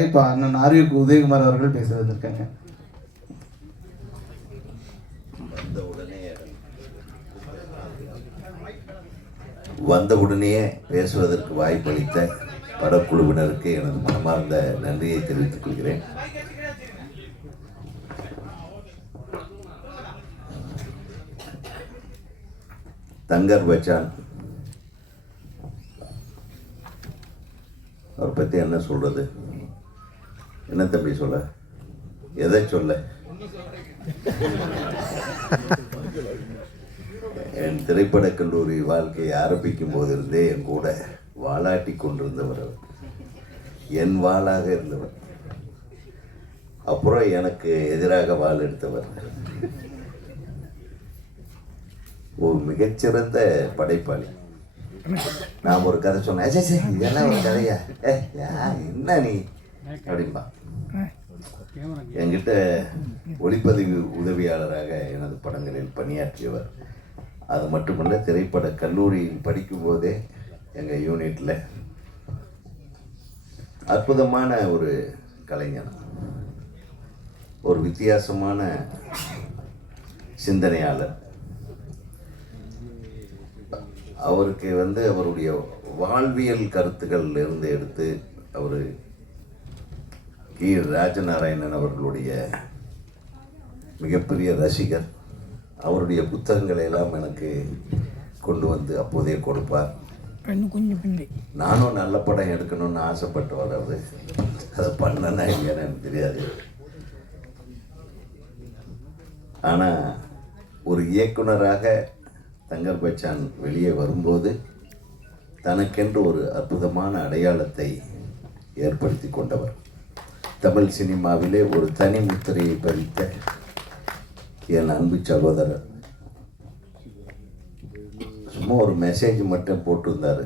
இப்போ அண்ணன் ஆர்விக்கு உதயகுமார் அவர்கள் பேச வந்திருக்காங்க. வந்தவுடனே பேசுவதற்கு வாய்ப்பளித்த படக்குழுவினருக்கு எனது மனமார்ந்த நன்றியை தெரிவித்துக் கொள்கிறேன். தங்கர் பச்சான் அவரை பற்றி என்ன சொல்றது, என்ன தம்பி சொல்ல, எதை சொல்ல? என் திரைப்பட கல்லூரி வாழ்க்கையை ஆரம்பிக்கும் போதிருந்தே என் கூட வாளாட்டி கொண்டிருந்தவர் அவர், என் வாளாக இருந்தவர். அப்புறம் எனக்கு எதிராக வாள் எடுத்தவர். ஒரு மிகச்சிறந்த படைப்பாளி. நான் ஒரு கதை சொன்னேன், இதெல்லாம் ஒரு கதையா, என்ன நீ அப்படின்பா. என்கிட்ட ஒளிப்பதிவு உதவியாளராக எனது படங்களில் பணியாற்றியவர். அது மட்டுமல்ல, திரைப்பட கல்லூரியில் படிக்கும் போதே எங்கள் யூனிட்டில் அற்புதமான ஒரு கலைஞர், ஒரு வித்தியாசமான சிந்தனையாளர். அவருக்கு அவருடைய வாழ்வியல் கருத்துக்கள் இருந்து எடுத்து அவர் கி. ராஜநாராயணன் அவர்களுடைய மிகப்பெரிய ரசிகர். அவருடைய புத்தகங்களை எல்லாம் எனக்கு கொண்டு வந்து அப்போதே கொடுப்பார். நானும் நல்ல படம் எடுக்கணும்னு ஆசைப்பட்டு வர்றது, அதை பண்ணனா இல்லையான்னு எனக்கு தெரியாது. ஆனால் ஒரு இயக்குனராக தங்கர் பச்சான் வெளியே வரும்போது தனக்கென்று ஒரு அற்புதமான அடையாளத்தை ஏற்படுத்தி கொண்டவர். தமிழ் சினிமாவிலே ஒரு தனி முத்திரையை பதித்த என் அன்பு சகோதரர். சும்மா ஒரு மெசேஜ் மட்டும் போட்டிருந்தார்,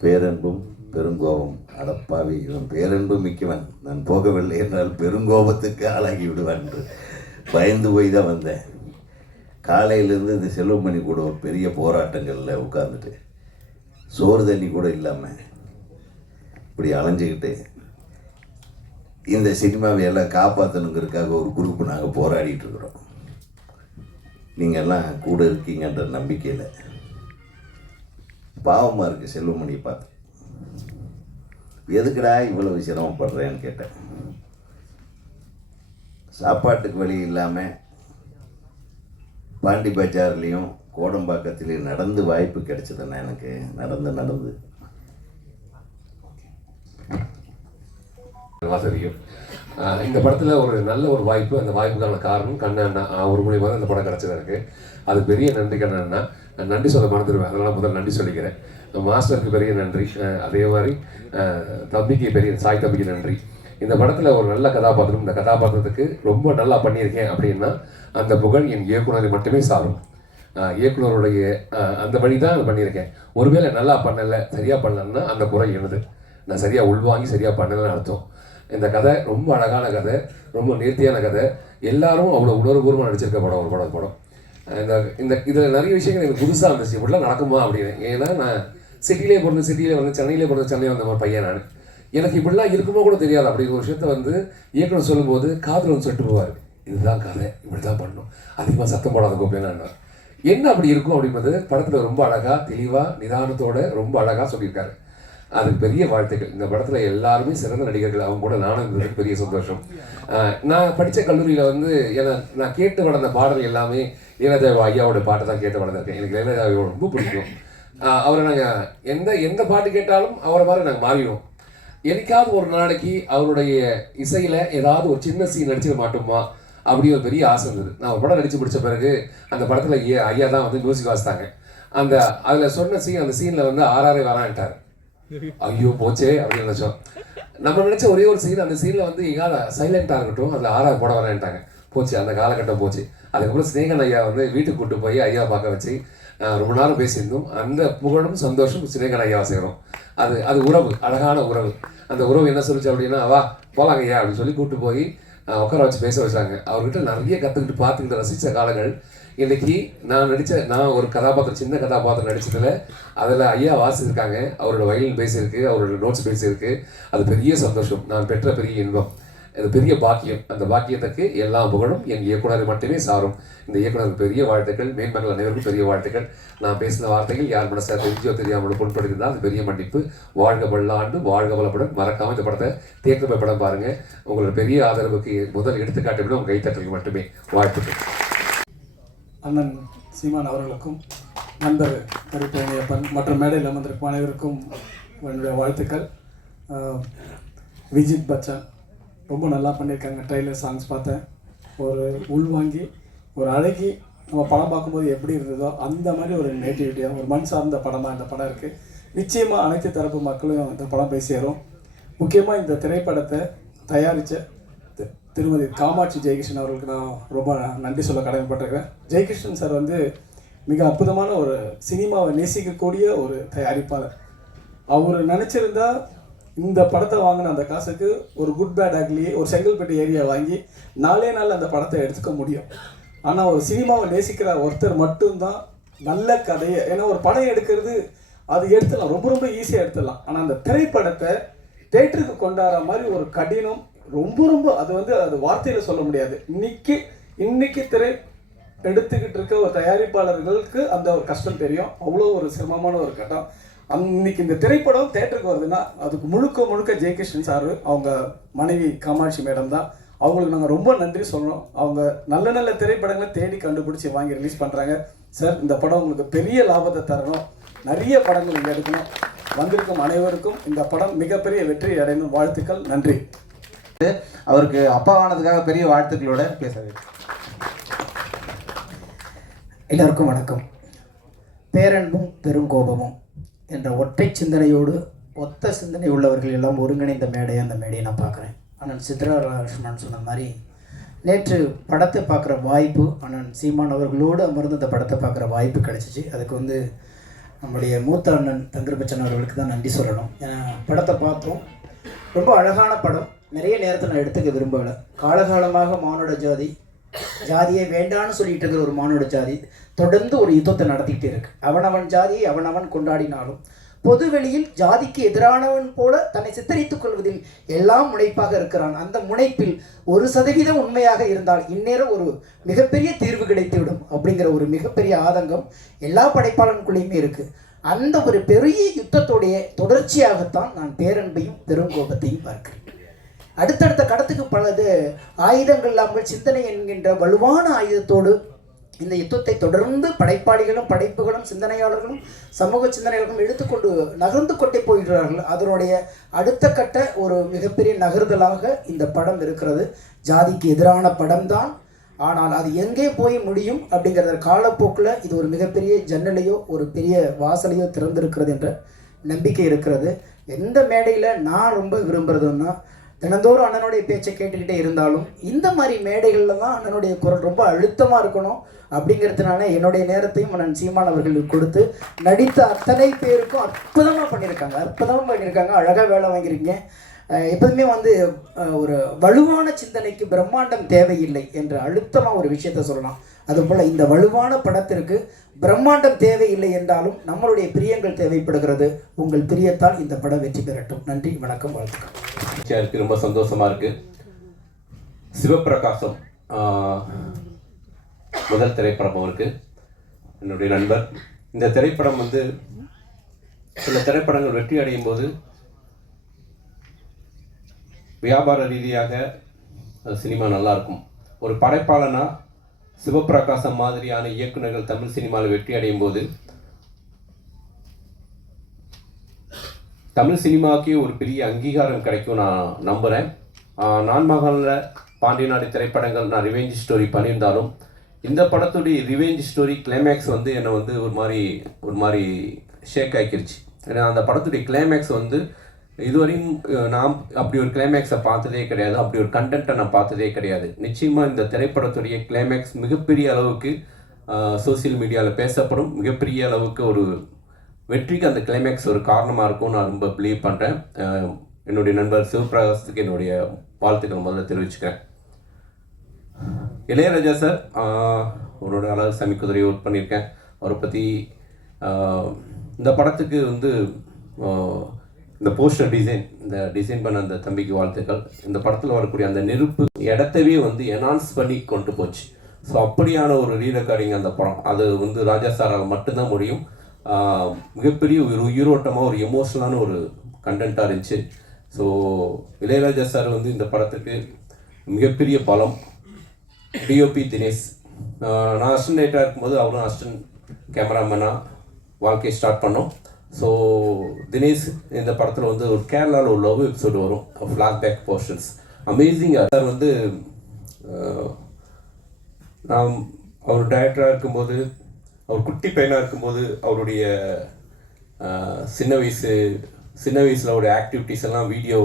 பேரன்பும் பெருங்கோபம். அடப்பாவி, இவன் பேரன்பும் மிக்கவன், நான் போகவில்லை என்றால் பெருங்கோபத்துக்கு ஆளாகி விடுவான் என்று பயந்து போய் தான் வந்தேன். காலையிலேருந்து இந்த செல்வமணி கூட ஒரு பெரிய போராட்டங்களில் உட்கார்ந்துட்டு சோறு தண்ணி கூட இல்லாமல் இப்படி அலைஞ்சிக்கிட்டு இந்த சினிமாவை எல்லாம் காப்பாற்றணுங்கிறதுக்காக ஒரு குரூப் நாங்கள் போராடிட்டு இருக்கிறோம். நீங்கள் எல்லாம் கூட இருக்கீங்கன்ற நம்பிக்கையில். பாவமாக இருக்குது செல்வமணியை பார்த்து. எதுக்குடா இவ்வளவு சிரமப்படுறேன்னு கேட்டேன். சாப்பாட்டுக்கு வழி இல்லாமல் பாண்டி பஜார்லேயும் கோடம்பாக்கத்திலையும் நடந்து வாய்ப்பு கிடைச்சதுன்னா எனக்கு நடந்து வாசரியும் இந்த படத்தில் ஒரு நல்ல ஒரு வாய்ப்பு. அந்த வாய்ப்புக்கான காரணம் கண்ணண்ணா ஒரு மூலியமாக தான் இந்த படம் கிடச்சது எனக்கு. அது பெரிய நன்றி கண்ணண்ணா. நன்றி சொல்ல மறந்துடுவேன், அதனால் முதல்ல நன்றி சொல்லிக்கிறேன். மாஸ்டருக்கு பெரிய நன்றி, அதே மாதிரி தம்பிக்கு பெரிய சாய் தம்பிக்கு நன்றி. இந்த படத்தில் ஒரு நல்ல கதாபாத்திரம், இந்த கதாபாத்திரத்துக்கு ரொம்ப நல்லா பண்ணியிருக்கேன் அப்படின்னா அந்த புகழ் என் இயக்குனரை மட்டுமே சாரும். இயக்குனருடைய அந்த வழி தான் பண்ணியிருக்கேன். ஒருவேளை நல்லா பண்ணலை, சரியாக பண்ணலன்னா அந்த குறை எனது. நான் சரியாக உள்வாங்கி சரியாக பண்ணலைன்னு அர்த்தம். இந்த கதை ரொம்ப அழகான கதை, ரொம்ப நேர்த்தியான கதை. எல்லாரும் அவ்வளோ உணர்வுபூர்வமாக நடிச்சிருக்க படம் ஒரு படம். இந்த இதில் நிறைய விஷயங்கள் எனக்கு புதுசாக இருந்துச்சு, இப்படிலாம் நடக்குமா அப்படின்னு. ஏன்னா நான் சிட்டியிலே பிறந்து சென்னையிலே பிறந்து சென்னை வந்த மாதிரி பையன் நான். எனக்கு இப்படிலாம் இருக்குமோ கூட தெரியாது. அப்படி ஒரு விஷயத்த இயக்குனர் சொல்லும்போது காதில் சொல்லிட்டு போவார், இதுதான் கதை, இப்படி தான் பண்ணணும், அதிகமாக சத்தம் போடாத கோப்பினா என்ன அப்படி இருக்கும் அப்படின்றது படத்தில் ரொம்ப அழகாக தெளிவாக நிதானத்தோடு ரொம்ப அழகாக சொல்லியிருக்காரு. அதுக்கு பெரிய வாழ்த்துக்கள். இந்த படத்தில் எல்லாருமே சிறந்த நடிகர்கள், அவங்க கூட நானும் இருந்ததுக்கு பெரிய சந்தோஷம். நான் படித்த கல்லூரியில் நான் கேட்டு வளர்ந்த பாடல் எல்லாமே இளையராஜா ஐயாவோட பாட்டை தான் கேட்டு வளர்ந்துருக்கேன். எனக்கு இளையராஜாவோட ரொம்ப பிடிக்கும். அவரை நாங்கள் எந்த பாட்டு கேட்டாலும் அவரை மாதிரி நாங்கள் மாறிடுவோம். எனக்காவது ஒரு நாளைக்கு அவருடைய இசையில் ஏதாவது ஒரு சின்ன சீன் நடிச்சிட மாட்டோமா அப்படி ஒரு பெரிய ஆசை இருந்தது. நான் ஒரு படம் நடித்து முடித்த பிறகு அந்த படத்தில் ஐயா தான் மியூசிக் வாசித்தாங்க. அதில் சொன்ன அந்த சீனில் ஆறாரே வரான்ட்டார். ஐயோ போச்சே அப்படின்னு நினச்சோம். நம்ம நினச்ச ஒரே ஒரு சீன், அந்த சீனில் எங்காவது சைலண்டாக இருக்கட்டும், அதில் ஆறாவது போட வரேன்ட்டாங்க. போச்சு, அந்த காலகட்டம் போச்சு. அதுக்கப்புறம் ஸ்நேகன் ஐயா வீட்டுக்கு கூப்பிட்டு போய் ஐயா பார்க்க வச்சு ரொம்ப நேரம் பேசியிருந்தோம். அந்த புகழும் சந்தோஷம் ஸ்நேகன் ஐயாவை செய்கிறோம். அது உறவு, அழகான உறவு. அந்த உறவு என்ன சொல்லிச்சு அப்படின்னா, வா போகலாங்க ஐயா அப்படின்னு சொல்லி கூப்பிட்டு போய் உட்கார வச்சு பேச வச்சாங்க. அவர்கிட்ட நிறைய கற்றுக்கிட்டு பார்த்துக்கிட்டு ரசித்த காலங்கள். இன்றைக்கி நான் ஒரு கதாபாத்திரம், சின்ன கதாபாத்திரம் நடித்ததில் அதில் ஐயா வாசிச்சிருக்காங்க. அவரோட வயலின் பேசியிருக்கு, அவரோட நோட்ஸ் பேசியிருக்கு. அது பெரிய சந்தோஷம், நான் பெற்ற பெரிய இன்பம், அது பெரிய பாக்கியம். அந்த பாக்கியத்துக்கு எல்லா புகழும் என் இயக்குனர் மட்டுமே சாரும். இந்த இயக்குனருக்கு பெரிய வாழ்த்துக்கள், மேன்மக்கள் அனைவருக்கும் பெரிய வாழ்த்துக்கள். நான் பேசின வார்த்தைகள் யார் மனசாக தெரிஞ்சோ தெரியாமல் புண்படுத்திருந்தால் அது பெரிய மன்னிப்பு. வாழ்க பல்லாண்டு, வாழ்க வளப்படன். மறக்காமல் இந்த படத்தை தியேட்டர் போய் படம் பாருங்கள். உங்களோட பெரிய ஆதரவுக்கு முதல் எடுத்துக்காட்டு விட உங்கள் கைத்தட்டலுக்கு மட்டுமே வாழ்த்துக்கள். அண்ணன் சீமான் அவர்களுக்கும் நண்பர் கருப்பையப்பன் மற்றும் மேடையில் அமர்ந்திருக்கும் அனைவருக்கும் என்னுடைய வாழ்த்துக்கள். விஜித் பச்சன் ரொம்ப நல்லா பண்ணியிருக்காங்க. ட்ரெய்லர் சாங்ஸ் பார்த்தேன், ஒரு உள்வாங்கி ஒரு அழகி நம்ம படம் பார்க்கும்போது எப்படி இருந்ததோ அந்த மாதிரி ஒரு நேட்டிவிட்டியாக ஒரு மண் சார்ந்த படமாக இந்த படம் இருக்குது. நிச்சயமாக அனைத்து தரப்பு மக்களும் இந்த படம் போய் சேரும். முக்கியமாக இந்த திரைப்படத்தை தயாரித்த திருமதி காமாட்சி ஜெயகிருஷ்ணன் அவர்களுக்கு நான் ரொம்ப நன்றி சொல்ல கடமைப்பட்டிருக்கிறேன். ஜெயகிருஷ்ணன் சார் வந்து மிக அற்புதமான ஒரு சினிமாவை நேசிக்கக்கூடிய ஒரு தயாரிப்பாளர். அவர் நினச்சிருந்தா இந்த படத்தை வாங்கின அந்த காசுக்கு ஒரு குட் பேட் ஆக்லி ஒரு செங்கல்பட்டு ஏரியா வாங்கி 4 நாள் அந்த படத்தை எடுத்துக்க முடியும். ஆனால் ஒரு சினிமாவை நேசிக்கிற ஒருத்தர் மட்டும்தான் நல்ல கதையை, ஏன்னா ஒரு படம் எடுக்கிறது அது எடுத்துடலாம், ரொம்ப ரொம்ப ஈஸியாக எடுத்துடலாம். ஆனால் அந்த திரைப்படத்தை தேட்டருக்கு கொண்டாடுற மாதிரி ஒரு கடினம், ரொம்ப ரொம்ப அது வந்து அது வார்த்தையில் சொல்ல முடியாது. இன்னைக்கு திரை எடுத்துக்கிட்டு இருக்க ஒரு தயாரிப்பாளர்களுக்கு அந்த ஒரு கஷ்டம் தெரியும். அவ்வளோ ஒரு சிரமமான ஒரு கட்டம். அன்னைக்கு இந்த திரைப்படம் தேட்டருக்கு வருதுன்னா அதுக்கு முழுக்க ஜெயகிருஷ்ணன் சார், அவங்க மனைவி காமாட்சி மேடம் தான். அவங்களுக்கு நாங்கள் ரொம்ப நன்றி சொல்லணும். அவங்க நல்ல நல்ல திரைப்படங்களை தேடி கண்டுபிடிச்சி வாங்கி ரிலீஸ் பண்ணுறாங்க. சார், இந்த படம் உங்களுக்கு பெரிய லாபத்தை தரணும், நிறைய படங்கள் இங்கே எடுக்கணும். வந்திருக்கும் அனைவருக்கும் இந்த படம் மிகப்பெரிய வெற்றி அடையணும். வாழ்த்துக்கள், நன்றி. அவருக்கு அப்பாவானதுக்காக பெரிய வாழ்த்துக்களோட பேச வேண்டும். எல்லோருக்கும் வணக்கம். பேரன்பும் பெருங்கோபமும் என்ற ஒற்றை சிந்தனையோடு ஒத்த சிந்தனை உள்ளவர்கள் எல்லாம் ஒருங்கிணைந்த மேடையை அந்த மேடையை நான் பார்க்குறேன். அண்ணன் சித்ராலட்சுமணன் சொன்ன மாதிரி நேற்று படத்தை பார்க்குற வாய்ப்பு, அண்ணன் சீமான் அவர்களோடு அமர்ந்து அந்த படத்தை பார்க்குற வாய்ப்பு கிடச்சிச்சு. அதுக்கு வந்து நம்முடைய மூத்த அண்ணன் தங்கர்பச்சன் அவர்களுக்கு தான் நன்றி சொல்லணும். ஏன்னா படத்தை பார்த்தோம், ரொம்ப அழகான படம். நிறைய நேரத்தை நான் எடுத்துக்க விரும்பலை. காலகாலமாக மானுட ஜாதியை வேண்டான்னு சொல்லிட்டு இருக்கிற ஒரு மானுட ஜாதி தொடர்ந்து ஒரு யுத்தத்தை நடத்திக்கிட்டே இருக்கு. அவனவன் ஜாதியை அவனவன் கொண்டாடினாலும் பொதுவெளியில் ஜாதிக்கு எதிரானவன் போல தன்னை சித்தரித்துக் கொள்வதில் எல்லாம் முனைப்பாக இருக்கிறான். அந்த முனைப்பில் 1% உண்மையாக இருந்தால் இந்நேரம் ஒரு மிகப்பெரிய தீர்வு கிடைத்துவிடும் அப்படிங்கிற ஒரு மிகப்பெரிய ஆதங்கம் எல்லா படைப்பாளனுக்குள்ளேயுமே இருக்குது. அந்த ஒரு பெரிய யுத்தத்துடைய தொடர்ச்சியாகத்தான் நான் பேரன்பையும் பெருங்கோபத்தையும் பார்க்கிறேன். அடுத்தடுத்த கடத்துக்கு பலது ஆயுதங்கள் இல்லாமல் சிந்தனை என்கின்ற வலுவான ஆயுதத்தோடு இந்த யுத்தத்தை தொடர்ந்து படைப்பாளிகளும் படைப்புகளும் சிந்தனையாளர்களும் சமூக சிந்தனையாளர்களும் எடுத்துக்கொண்டு நகர்ந்து கொண்டே போகிறார்கள். அதனுடைய அடுத்த கட்ட ஒரு மிகப்பெரிய நகர்தலாக இந்த படம் இருக்கிறது. ஜாதிக்கு எதிரான படம்தான், ஆனால் அது எங்கே போய் முடியும் அப்படிங்கிற காலப்போக்கில் இது ஒரு மிகப்பெரிய ஜன்னலையோ ஒரு பெரிய வாசலையோ திறந்திருக்கிறது என்ற நம்பிக்கை இருக்கிறது. எந்த மேடையில் நான் ரொம்ப விரும்புகிறதுன்னா, தினந்தோறும் அண்ணனுடைய பேச்சை கேட்டுக்கிட்டே இருந்தாலும் இந்த மாதிரி மேடைகளில் தான் அண்ணனுடைய குரல் ரொம்ப அழுத்தமாக இருக்கணும் அப்படிங்கிறதுனால என்னுடைய நேரத்தையும் அண்ணன் சீமான் அவர்களுக்கு கொடுத்து நடித்த அத்தனை பேருக்கும் அற்புதமாக பண்ணியிருக்காங்க. அழகாக வேலை வாங்கியிருக்கீங்க. எப்போதுமே வந்து ஒரு வலுவான சிந்தனைக்கு பிரம்மாண்டம் தேவையில்லை என்று அழுத்தமாக ஒரு விஷயத்த சொல்லலாம். அதுபோல் இந்த வலுவான படத்திற்கு பிரம்மாண்டம் தேவையில்லை என்றாலும் நம்மளுடைய பிரியங்கள் தேவைப்படுகிறது. உங்கள் பிரியத்தால் இந்த படம் வெற்றி பெறட்டும். நன்றி, வணக்கம், வாழ்த்துக்கள். ரொம்ப சந்தோஷமாக இருக்குது. சிவப்பிரகாசம் முதல் திரைப்படம் அவருக்கு, என்னுடைய நண்பர். இந்த திரைப்படம் வந்து சில திரைப்படங்கள் வெற்றி அடையும் போது வியாபார ரீதியாக சினிமா நல்லாயிருக்கும். ஒரு படைப்பாளனாக சிவப்பிரகாசம் மாதிரியான இயக்குநர்கள் தமிழ் சினிமாவில் வெற்றி அடையும் போது தமிழ் சினிமாவுக்கே ஒரு பெரிய அங்கீகாரம் கிடைக்கும் நான் நம்புகிறேன். நான் மகளில் பாண்டியநாடு திரைப்படங்கள் நான் ரிவெஞ்ச் ஸ்டோரி பண்ணியிருந்தாலும் இந்த படத்துடைய ரிவெஞ்ச் ஸ்டோரி கிளைமேக்ஸ் வந்து என்னை வந்து ஒரு மாதிரி ஷேக் ஆக்கிருச்சு. ஏன்னா அந்த படத்துடைய கிளைமேக்ஸ் வந்து இதுவரையும் நான் அப்படி ஒரு கிளைமேக்ஸை பார்த்ததே கிடையாது, அப்படி ஒரு கண்டென்ட்டை நான் பார்த்ததே கிடையாது. நிச்சயமாக இந்த திரைப்படத்துடைய கிளைமேக்ஸ் மிகப்பெரிய அளவுக்கு சோசியல் மீடியாவில் பேசப்படும், மிகப்பெரிய அளவுக்கு ஒரு வெற்றிக்கு அந்த கிளைமேக்ஸ் ஒரு காரணமாக இருக்கும் நான் ரொம்ப பிலீவ் பண்ணுறேன். என்னுடைய நண்பர் சிவபிரகாசத்துக்கு என்னுடைய வாழ்த்துக்கள் முதல்ல தெரிவிச்சுக்கிறேன். இளையராஜா சார் அவரோட அழகு சாமி குதிரை ஒர்க் பண்ணியிருக்கேன். அவரை பற்றி இந்த படத்துக்கு வந்து இந்த போஸ்டர் டிசைன் பண்ண அந்த தம்பிக்கு வாழ்த்துக்கள். இந்த படத்தில் வரக்கூடிய அந்த நெருப்பு இடத்தவே வந்து என்ஹான்ஸ் பண்ணி கொண்டு போச்சு. ஸோ அப்படியான ஒரு ரீரெக்கார்டிங் அந்த படம். அது வந்து ராஜா சாரால் மட்டும்தான் முடியும். மிகப்பெரிய ஒரு உயிரோட்டமாக ஒரு எமோஷனலான ஒரு கண்டென்ட்டாக இருந்துச்சு. ஸோ இளையராஜா சார் வந்து இந்த படத்துக்கு மிகப்பெரிய பலம். டிஓபி தினேஷ், நான் அசிஸ்டன்ட் ரைட்டராக இருக்கும்போது அவரும் அசிஸ்டன்ட் கேமராமேனாக வாழ்க்கையை ஸ்டார்ட் பண்ணோம். ஸோ தினேஷ் இந்த படத்தில் வந்து ஒரு கேரளாவில் ஒரு லவ் எபிசோடு வரும், ஃப்ளாஷ்பேக் போர்ஷன்ஸ் அமேசிங்காக. சார் வந்து நான் அவர் டைரக்டராக இருக்கும்போது, அவர் குட்டி பையனாக இருக்கும்போது அவருடைய சின்ன வயசில் அவருடைய ஆக்டிவிட்டீஸ் எல்லாம் வீடியோ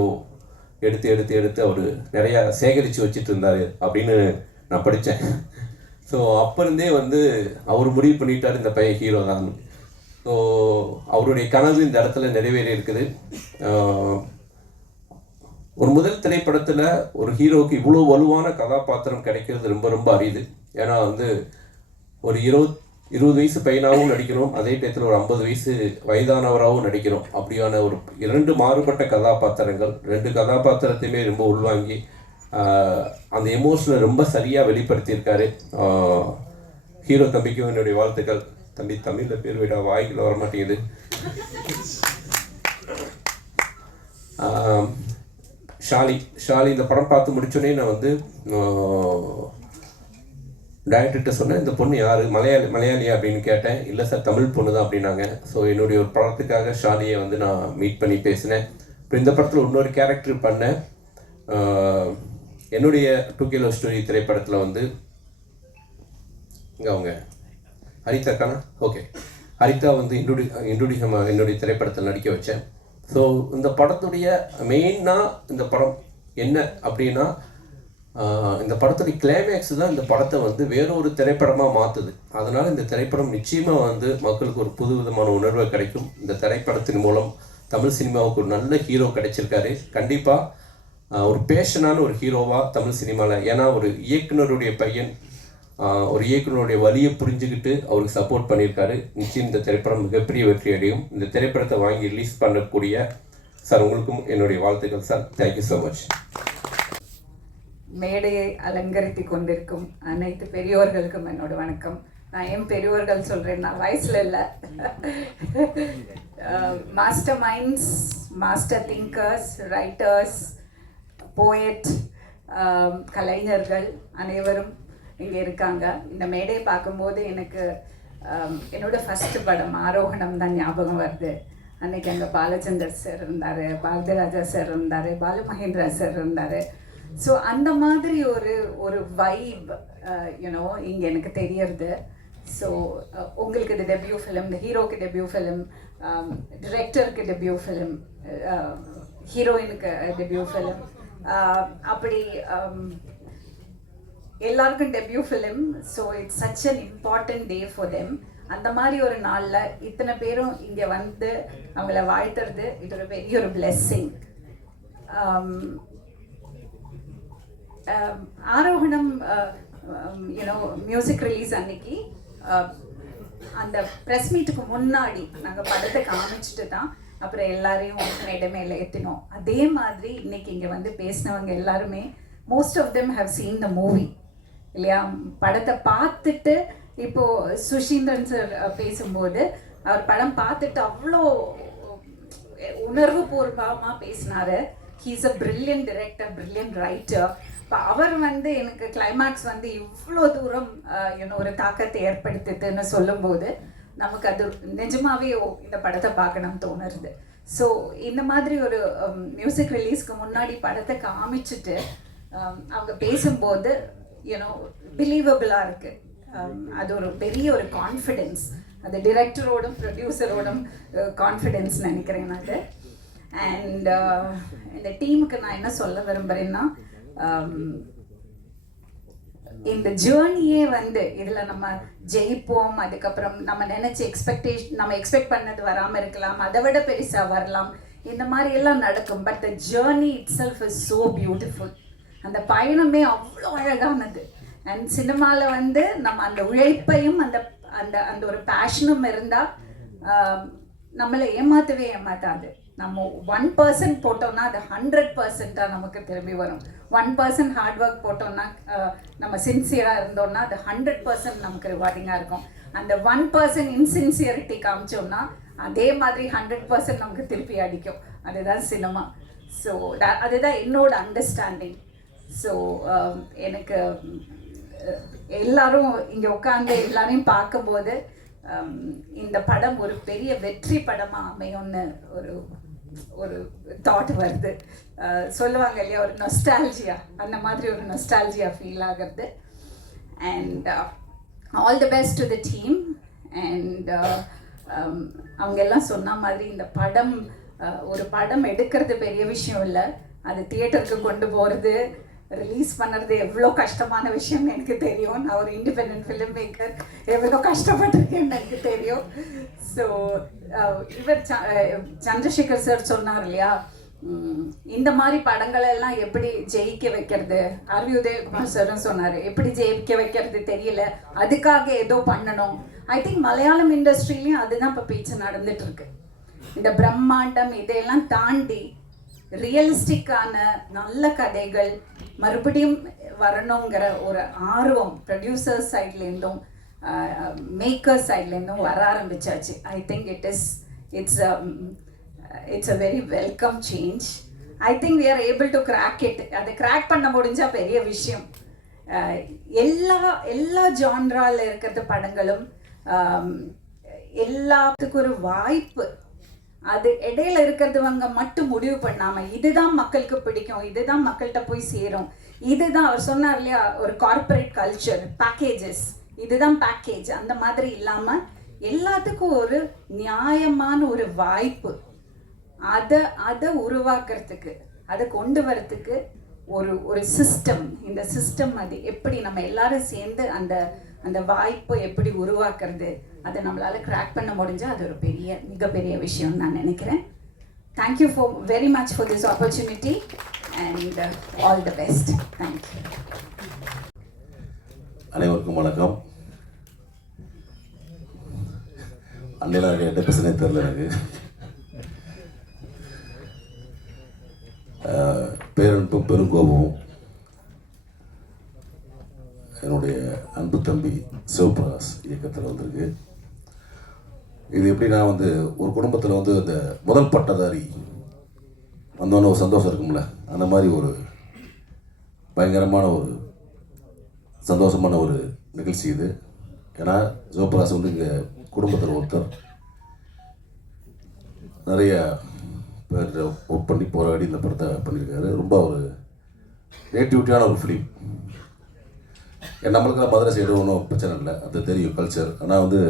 எடுத்து அவர் நிறையா சேகரித்து வச்சுட்டு இருந்தார் அப்படின்னு நான் படித்தேன். ஸோ அப்போ இருந்தே வந்து அவர் முடிவு பண்ணிட்டார் இந்த பையன் ஹீரோ தான். ஸோ அவருடைய கனவு இந்த இடத்துல நிறைவேறி இருக்குது. ஒரு முதல் திரைப்படத்தில் ஒரு ஹீரோவுக்கு இவ்வளோ வலுவான கதாபாத்திரம் கிடைக்கிறது ரொம்ப ரொம்ப அரிது. ஏன்னா வந்து ஒரு 20 வயசு பையனாகவும் நடிக்கிறோம், அதே டயத்தில் ஒரு 50 வயசு வயதானவராகவும் நடிக்கிறோம். அப்படியான ஒரு 2 மாறுபட்ட கதாபாத்திரங்கள், 2 கதாபாத்திரத்தையுமே ரொம்ப உள்வாங்கி அந்த எமோஷனை ரொம்ப சரியாக வெளிப்படுத்தியிருக்காரு. ஹீரோ தம்பிக்கும் என்னுடைய வாழ்த்துக்கள். தம்பி தமிழில் பேர் விட வாய்க்குள்ள வர மாட்டேங்குது. ஷாலி இந்த படம் பார்த்து முடிச்சோடனே நான் வந்து டைரக்டர்கிட்ட சொன்னேன், இந்த பொண்ணு யார், மலையாளியா அப்படின்னு கேட்டேன். இல்லை சார் தமிழ் பொண்ணு தான் அப்படின்னாங்க. ஸோ என்னுடைய ஒரு படத்துக்காக ஷாலியை வந்து நான் மீட் பண்ணி பேசினேன். அப்புறம் இந்த படத்தில் இன்னொரு கேரக்டர் பண்ணேன். என்னுடைய 2K லவ் ஸ்டோரி திரைப்படத்தில் வந்து இங்கே அவங்க ஹரிதாக்கானா ஹரிதா வந்து என்னுடைய திரைப்படத்தில் நடிக்க வச்சேன். ஸோ இந்த படத்துடைய மெயினாக இந்த படம் என்ன அப்படின்னா, இந்த படத்துடைய கிளைமேக்ஸ் தான் இந்த படத்தை வந்து வேறொரு திரைப்படமாக மாற்றுது. அதனால் இந்த திரைப்படம் நிச்சயமாக வந்து மக்களுக்கு ஒரு புது விதமான உணர்வை கிடைக்கும். இந்த திரைப்படத்தின் மூலம் தமிழ் சினிமாவுக்கு ஒரு நல்ல ஹீரோ கிடைச்சிருக்காரு. கண்டிப்பாக ஒரு பேஷனான ஒரு ஹீரோவாக தமிழ் சினிமாவில், ஏன்னா ஒரு இயக்குனருடைய பையன் ஒரு இயக்குனருடைய வழியை புரிஞ்சுக்கிட்டு அவருக்கு சப்போர்ட் பண்ணியிருக்காரு. நிச்சயம் இந்த திரைப்படம் மிகப்பெரிய வெற்றி அடையும். இந்த திரைப்படத்தை வாங்கி ரிலீஸ் பண்ணக்கூடிய சார் உங்களுக்கும் என்னுடைய வாழ்த்துக்கள் சார். Thank you so much. மேடையை அலங்கரித்து கொண்டிருக்கும் அனைத்து பெரியோர்களுக்கும் என்னோட வணக்கம். நான் ஏன் பெரியோர்கள் சொல்கிறேன், நான் வயசில் இல்லை. Master minds, master thinkers, writers, poet, கலைஞர்கள் அனைவரும் இங்கே இருக்காங்க. இந்த மேடையை பார்க்கும்போது எனக்கு என்னோட ஃபஸ்ட்டு படம் ஆரோகணம் தான் ஞாபகம் வருது. அன்னைக்கு அங்கே பாலச்சந்தர் சார் இருந்தார், பாரதிராஜா சார் இருந்தார், பாலுமகேந்திரா சார் இருந்தார். ஸோ அந்த மாதிரி ஒரு வைப் யூனோ இங்கே எனக்கு தெரியறது. ஸோ உங்களுக்கு இது டெபியூ ஃபிலிம், இந்த ஹீரோக்கு டெபியூ ஃபிலிம், டிரெக்டருக்கு டெபியூ ஃபிலிம், ஹீரோயினுக்கு டெபியூ ஃபிலிம், அப்படி எல்லாருக்கும் debut film. So it's such an important day for them. அந்த மாதிரி ஒரு நாளில் இத்தனை பேரும் இங்கே வந்து அவங்கள வாழ்த்துறது இது ஒரு பெரிய ஒரு blessing. Aarohanam you know music release அன்னைக்கு அந்த ப்ரெஸ் மீட்டுக்கு முன்னாடி நாங்கள் படத்தை காமிச்சிட்டு தான் அப்புறம் எல்லாரையும் மேடை மேலே ஏற்றினோம். அதே மாதிரி இன்னைக்கு இங்கே வந்து பேசினவங்க எல்லாருமே most of them have seen the movie இல்லையா. படத்தை பார்த்துட்டு இப்போது சுஷீந்திரன் சார் பேசும்போது அவர் படம் பார்த்துட்டு அவ்வளோ உணர்வு பூர்வமாக பேசினார். He's a brilliant director, brilliant writer. இப்போ அவர் வந்து எனக்கு கிளைமேக்ஸ் வந்து இவ்வளோ தூரம் ஒரு தாக்கத்தை ஏற்படுத்துதுன்னு சொல்லும்போது நமக்கு அது நிஜமாவே இந்த படத்தை பார்க்கணும்னு தோணுறது. ஸோ இந்த மாதிரி ஒரு மியூசிக் ரிலீஸ்க்கு முன்னாடி படத்தை காமிச்சிட்டு அவங்க பேசும்போது பிலீவபிளாக இருக்குது. அது ஒரு பெரிய ஒரு கான்ஃபிடென்ஸ், அது டிரெக்டரோடும் ப்ரொடியூசரோடும் கான்ஃபிடென்ஸ் நினைக்கிறேன் நான். அண்ட் இந்த டீமுக்கு நான் என்ன சொல்ல விரும்புகிறேன்னா, இந்த ஜேர்னியே வந்து இதில் நம்ம ஜெயிப்போம், அதுக்கப்புறம் நம்ம நினச்ச நம்ம எக்ஸ்பெக்ட் பண்ணது வராமல் இருக்கலாம், அதை விட பெருசாக வரலாம், இந்த மாதிரி எல்லாம் நடக்கும். But the journey it self is so beautiful. அந்த பயணமே அவ்வளோ அழகானது. அண்ட் சினிமாவில் வந்து நம்ம அந்த உழைப்பையும் அந்த அந்த அந்த ஒரு பேஷனும் இருந்தால் நம்மளை ஏமாற்றாது. நம்ம 1% போட்டோம்னா அது 100% நமக்கு திரும்பி வரும். 1% ஹார்ட் ஒர்க் போட்டோம்னா நம்ம சின்சியராக இருந்தோம்னா அது 100% நமக்கு ரிவார்டிங்காக இருக்கும். அந்த 1% இன்சின்சியரிட்டி காமிச்சோம்னா அதே மாதிரி 100% நமக்கு திருப்பி அடிக்கும். அதுதான் சினிமா. ஸோ அதுதான் என்னோட அண்டர்ஸ்டாண்டிங். ஸோ எனக்கு எல்லாரும் இங்கே உட்காந்து எல்லாரையும் பார்க்கும்போது இந்த படம் ஒரு பெரிய வெற்றி படமாக அமையும்னு ஒரு ஒரு தாட் வருது. சொல்லுவாங்க இல்லையா, ஒரு நொஸ்டால்ஜியா, அந்த மாதிரி ஒரு நொஸ்டால்ஜியா ஃபீல் ஆகிறது. And all the best to the team. And அவங்க எல்லாம் சொன்ன மாதிரி இந்த படம் ஒரு படம் எடுக்கிறது பெரிய விஷயம் இல்லை, அது தியேட்டருக்கு கொண்டு போகிறது ரிலீஸ் பண்ணுறது எவ்வளோ கஷ்டமான விஷயம்னு எனக்கு தெரியும். நான் ஒரு இண்டிபெண்ட் ஃபிலிம் மேக்கர், எவ்வளோ கஷ்டப்பட்டிருக்கேன்னு எனக்கு தெரியும். ஸோ இவர் சந்திரசேகர் சார் சொன்னார் இல்லையா, இந்த மாதிரி படங்கள் எல்லாம் எப்படி ஜெயிக்க வைக்கிறது, ஆர்வி உதயகுமார் சாரும் சொன்னார், எப்படி ஜெயிக்க வைக்கிறது தெரியல, அதுக்காக ஏதோ பண்ணணும். ஐ திங்க் மலையாளம் இண்டஸ்ட்ரியிலையும் அதுதான் இப்போ பேச்சு நடந்துட்டு இருக்கு. இந்த பிரம்மாண்டம் இதையெல்லாம் தாண்டி ரியலிஸ்டிக்கான நல்ல கதைகள் மறுபடியும் வரணுங்கிற ஒரு ஆர்வம் ப்ரொடியூசர்ஸ் சைட்லேருந்தும் மேக்கர்ஸ் சைட்லேருந்தும் வர ஆரம்பிச்சாச்சு. I think it's a very welcome change. I think we are able to crack it. அதை கிராக் பண்ண முடிஞ்சால் பெரிய விஷயம். எல்லா ஜான்ராவில் இருக்கிறது படங்களும் எல்லாத்துக்கும் ஒரு வாய்ப்பு. அது இடையில இருக்கிறதுவங்க மட்டும் முடிவு பண்ணாமல் இதுதான் மக்களுக்கு பிடிக்கும், இதுதான் மக்கள்கிட்ட போய் சேரும், இதுதான் அவர் சொன்னார் இல்லையா, ஒரு கார்ப்பரேட் கல்ச்சர், பேக்கேஜஸ், இதுதான் பேக்கேஜ், அந்த மாதிரி இல்லாமல் எல்லாத்துக்கும் ஒரு நியாயமான ஒரு வாய்ப்பு, அதை உருவாக்குறதுக்கு, அதை கொண்டு வரத்துக்கு ஒரு சிஸ்டம். இந்த சிஸ்டம் அது எப்படி நம்ம எல்லாரும் சேர்ந்து அந்த வாய்ப்பை எப்படி உருவாக்குறது, அதை நம்மளால் கிராக் பண்ண முடிஞ்சால் அது ஒரு மிகப்பெரிய விஷயம்னு நான் நினைக்கிறேன். Thank you very much for this opportunity and all the best. Thank you. அனைவருக்கும் வணக்கம். அன்னையில் என்ன பேசுனே தெரில எனக்கு. பேரன்பும் பெருங்கோபமும் என்னுடைய அன்பு தம்பி சிவபிரகாஷ் இயக்கத்தில் வந்திருக்கு. இது எப்படின்னா வந்து ஒரு குடும்பத்தில் வந்து இந்த முதல் பட்டதாரி வந்தோன்னே ஒரு சந்தோஷம் இருக்கும்ல, அந்த மாதிரி ஒரு பயங்கரமான ஒரு சந்தோஷமான ஒரு நிகழ்ச்சி இது. ஏன்னா சிவபிரகாஷ் வந்து இங்கே குடும்பத்தில் ஒருத்தர், நிறைய பேர் ஒர்க் பண்ணி போராடி இந்த படத்தை பண்ணியிருக்காரு. ரொம்ப ஒரு நேட்டிவிட்டியான ஒரு ஃபிலிம். நம்மளுக்கு மதுரை சைடு ஒன்றும் பிரச்சனை இல்லை, அது தெரியும் கல்ச்சர். ஆனால் வந்து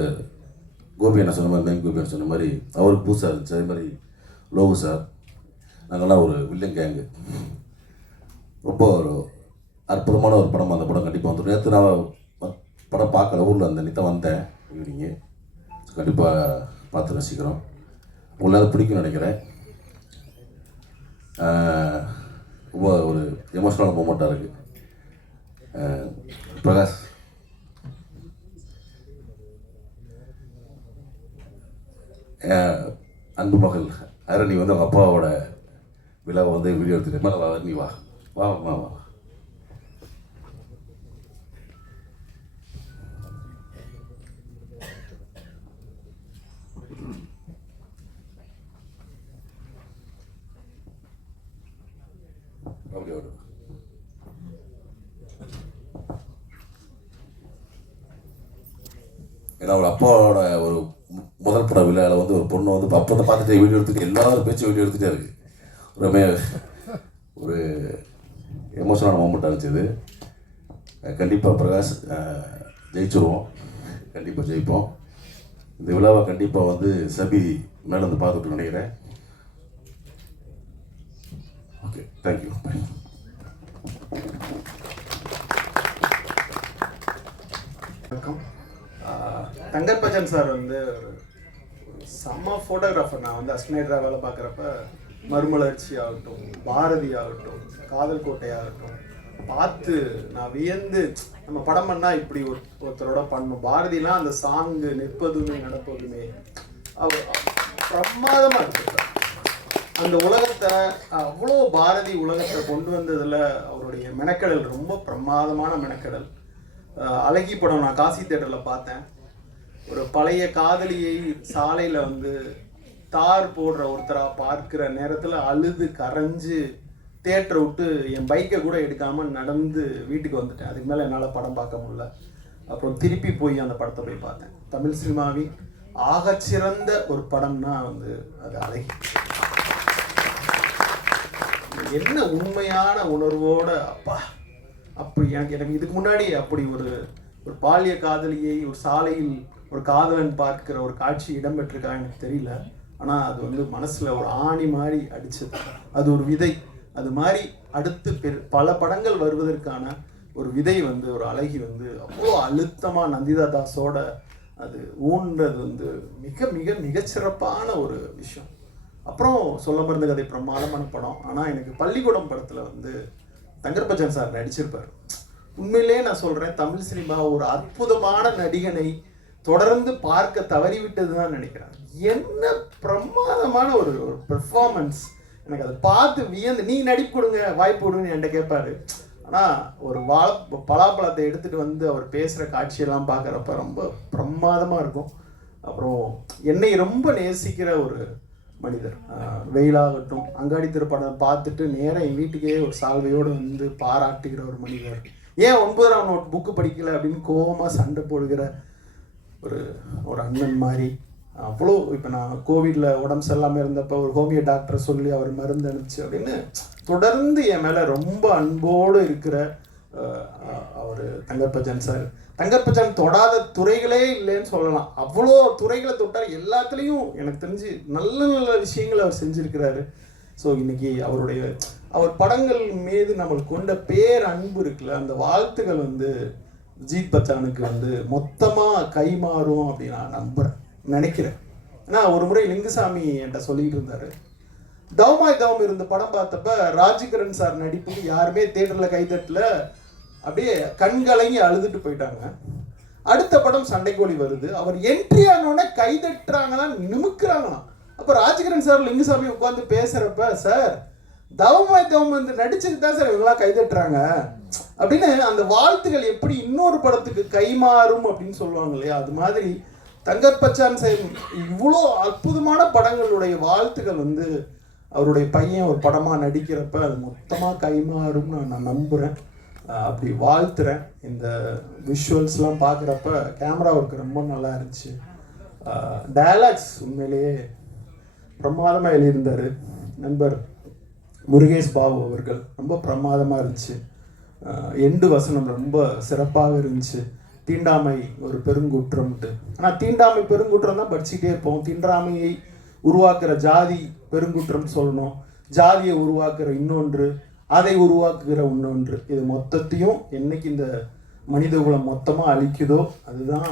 கோபி என்ன சொன்ன மாதிரி, கோபி என்ன சொன்ன மாதிரி அவருக்கு புதுசாக இருந்துச்சு. அதே மாதிரி லோகு சார், நாங்கள்லாம் ஒரு வில்லன் கேங்கு. ரொம்ப ஒரு அற்புதமான ஒரு படம். அந்த படம் கண்டிப்பாக வந்துடும். நேற்று நான் படம் பார்க்கல, ஊரில் அந்த நித்தம் வந்தேன் ஈவினிங்கு. கண்டிப்பாக பார்த்து ரசிக்கிறோம். உங்களுக்கு பிடிக்கும்னு நினைக்கிறேன். ரொம்ப ஒரு எமோஷனலான மூமெண்ட்டாக இருக்குது. பிரகாஷ், அன்பு மகள் அரணி வந்து அவங்க அப்பாவோட விழாவை வந்து வீடியோ எடுத்துட்டு மேலே அரணி வா வா வா வா. அப்படியே வரும். ஏன்னா ஒரு அப்பாவோட ஒரு முதல் பட விழாவில் வந்து ஒரு பொண்ணை வந்து அப்போ தான் பார்த்துட்டு வீடியோ எடுத்துகிட்டு எல்லாரும் பேச்சு வீடியோ எடுத்துகிட்டே இருக்குது. ஒரு எமோஷனலான மூமெண்ட்டாக இருந்துச்சு. கண்டிப்பாக பிரகாஷ் ஜெயிச்சிருவோம், கண்டிப்பாக ஜெயிப்போம். இந்த விழாவை கண்டிப்பாக வந்து சபி மேலே வந்து பார்த்துட்டு நினைக்கிறேன். Okay, thank you. வணக்கம். தங்கர்பச்சன் சார் வந்து ஒரு செம்ம ஃபோட்டோகிராஃபர். நான் வந்து அஸ்மினேட்டராக வேலை பார்க்குறப்ப மறுமலர்ச்சி ஆகட்டும், பாரதி ஆகட்டும், காதல் கோட்டை ஆகட்டும், பார்த்து நான் வியந்து நம்ம படம் பண்ணால் இப்படி ஒருத்தரோட பண்ணணும். பாரதிலாம் அந்த சாங்கு நிற்பதுமே நடப்பதுமே அவர் பிரமாதமாக இருக்கு. அந்த உலகத்தை அவ்வளோ பாரதி உலகத்தை கொண்டு வந்ததில் அவருடைய மெனக்கடல் ரொம்ப பிரமாதமான மெனக்கடல். அழகி படம் நான் காசி தேட்டரில் பார்த்தேன். ஒரு பழைய காதலியை சாலையில் வந்து தார் போடுற ஒருத்தராக பார்க்குற நேரத்தில் அழுது கரைஞ்சு தேட்டரை விட்டு என் பைக்கை கூட எடுக்காமல் நடந்து வீட்டுக்கு வந்துட்டேன். அதுக்கு மேலே என்னால் படம் பார்க்க முடியல. அப்புறம் திருப்பி போய் அந்த படத்தை போய் பார்த்தேன். தமிழ் சினிமாவின் ஆகச்சிறந்த ஒரு படம்னா வந்து அது அழகி. என்ன உண்மையான உணர்வோட அப்பா அப்படி எனக்கு இதுக்கு முன்னாடி அப்படி ஒரு பாலிய காதலியை ஒரு சாலையில் ஒரு காதலன் பார்க்கிற ஒரு காட்சி இடம்பெற்றிருக்கா எனக்கு தெரியல. ஆனால் அது வந்து மனசில் ஒரு ஆணி மாதிரி அடிச்சது. அது ஒரு விதை. அது மாதிரி அடுத்து பல படங்கள் வருவதற்கான ஒரு விதை வந்து ஒரு அழகி வந்து அவ்வளோ அழுத்தமாக நந்திதா தாஸோட அது ஊன்றது வந்து மிக மிக மிகச்சிறப்பான ஒரு விஷயம். அப்புறம் சொல்ல மருந்து கதை பிரமாதமான படம். ஆனால் எனக்கு பள்ளிக்கூடம் படத்தில் வந்து தங்கர் பச்சன் சார் நடிச்சிருப்பார். உண்மையிலே நான் சொல்கிறேன், தமிழ் சினிமா ஒரு அற்புதமான நடிகனை தொடர்ந்து பார்க்க தவறிவிட்டது தான் நினைக்கிறேன். என்ன பிரமாதமான ஒரு பெர்ஃபார்மன்ஸ். எனக்கு அதை பார்த்து வியந்து, நீ நடிப்பு கொடுங்க வாய்ப்பு கொடுங்கன்னு என்கிட்ட கேட்பாரு. ஆனால் ஒரு பலாப்பழத்தை எடுத்துகிட்டு வந்து அவர் பேசுகிற காட்சியெல்லாம் பார்க்குறப்ப ரொம்ப பிரமாதமாக இருக்கும். அப்புறம் என்னை ரொம்ப நேசிக்கிற ஒரு மனிதர். வெயிலாகட்டும், அங்காடி திருப்படம் பார்த்துட்டு நேராக என் வீட்டுக்கே ஒரு சால்வையோடு வந்து பாராட்டுகிற ஒரு மனிதர். ஏன் 9ஆம் நோட் புக்கு படிக்கலை அப்படின்னு கோபமாக சண்டை போடுகிற ஒரு அண்ணன் மாதிரி. அவ்வளோ இப்போ நான் கோவிடில் உடம்பு சரியில்லாமல் இருந்தப்போ ஒரு ஹோமியோ டாக்டரை சொல்லி அவர் மருந்து அனுப்பிச்சு அப்படின்னு தொடர்ந்து என் மேலே ரொம்ப அன்போடு இருக்கிற அவர் தங்கர் பச்சன் சார். தங்கர் பச்சன் தொடாத துறைகளே இல்லைன்னு சொல்லலாம். அவ்வளோ துறைகளை தொட்டார். எல்லாத்துலேயும் எனக்கு தெரிஞ்சு நல்ல நல்ல விஷயங்கள் அவர் செஞ்சுருக்கிறாரு. ஸோ இன்னைக்கு அவர் படங்கள் மீது நம்மளுக்கு கொண்ட பேர் அன்பு இருக்குல்ல, அந்த வாழ்த்துக்கள் வந்து ஜீத் பச்சானுக்கு வந்து மொத்தமாக கைமாறும் அப்படின்னு நான் நினைக்கிறேன். ஏன்னா ஒரு முறை லிங்குசாமி என்கிட்ட சொல்லிட்டு இருந்தாரு, தவமாய் தவம் இருந்த படம் பார்த்தப்ப ராஜகிரண் சார் நடிப்புக்கு யாருமே தேட்டரில் கைதட்டில் அப்படியே கண்கலங்கி அழுதுட்டு போயிட்டாங்க. அடுத்த படம் சண்டைக்கோழி வருது, அவர் என்ட்ரி ஆனோடனே கைதட்டுறாங்கன்னா நிமிக்கிறாங்களாம். அப்போ ராஜகிரண் சார் லிங்குசாமி உட்காந்து பேசுகிறப்ப, சார் தவமாய் தவம் வந்து நடிச்சுட்டு தான் சார் இவங்களாம் கைதட்டுறாங்க அப்படின்னு அந்த வாழ்த்துக்கள் எப்படி இன்னொரு படத்துக்கு கைமாறும் அப்படின்னு சொல்லுவாங்க இல்லையா, அது மாதிரி தங்கர் பச்சான் சார் இவ்வளோ அற்புதமான படங்களுடைய வாழ்த்துக்கள் வந்து அவருடைய பையன் ஒரு படமாக நடிக்கிறப்ப அது மொத்தமாக கைமாறும்னு நான் நம்புகிறேன். அப்படி வாழ்த்துறேன். இந்த விஷுவல்ஸ்லாம் பார்க்குறப்ப கேமரா ஒர்க் ரொம்ப நல்லா இருந்துச்சு. டயலாக்ஸ் உண்மையிலேயே பிரமாதமாக எழுதியிருந்தார் நண்பர் முருகேஷ் பாபு அவர்கள். ரொம்ப பிரமாதமாக இருந்துச்சு. எண்டு வசனம் ரொம்ப சிறப்பாக இருந்துச்சு. தீண்டாமை ஒரு பெருங்குற்றம்ட்டு. ஆனால் தீண்டாமை பெருங்குற்றம் தான் படிச்சுக்கிட்டே இருப்போம். தீண்டாமையை உருவாக்குற ஜாதி பெருங்குற்றம் சொல்லணும், ஜாதியை உருவாக்குற இன்னொன்று, அதை உருவாக்குகிற இன்னொன்று. இது மொத்தத்தையும் என்னைக்கு இந்த மனித குலம் மொத்தமாக அழிக்குதோ அதுதான்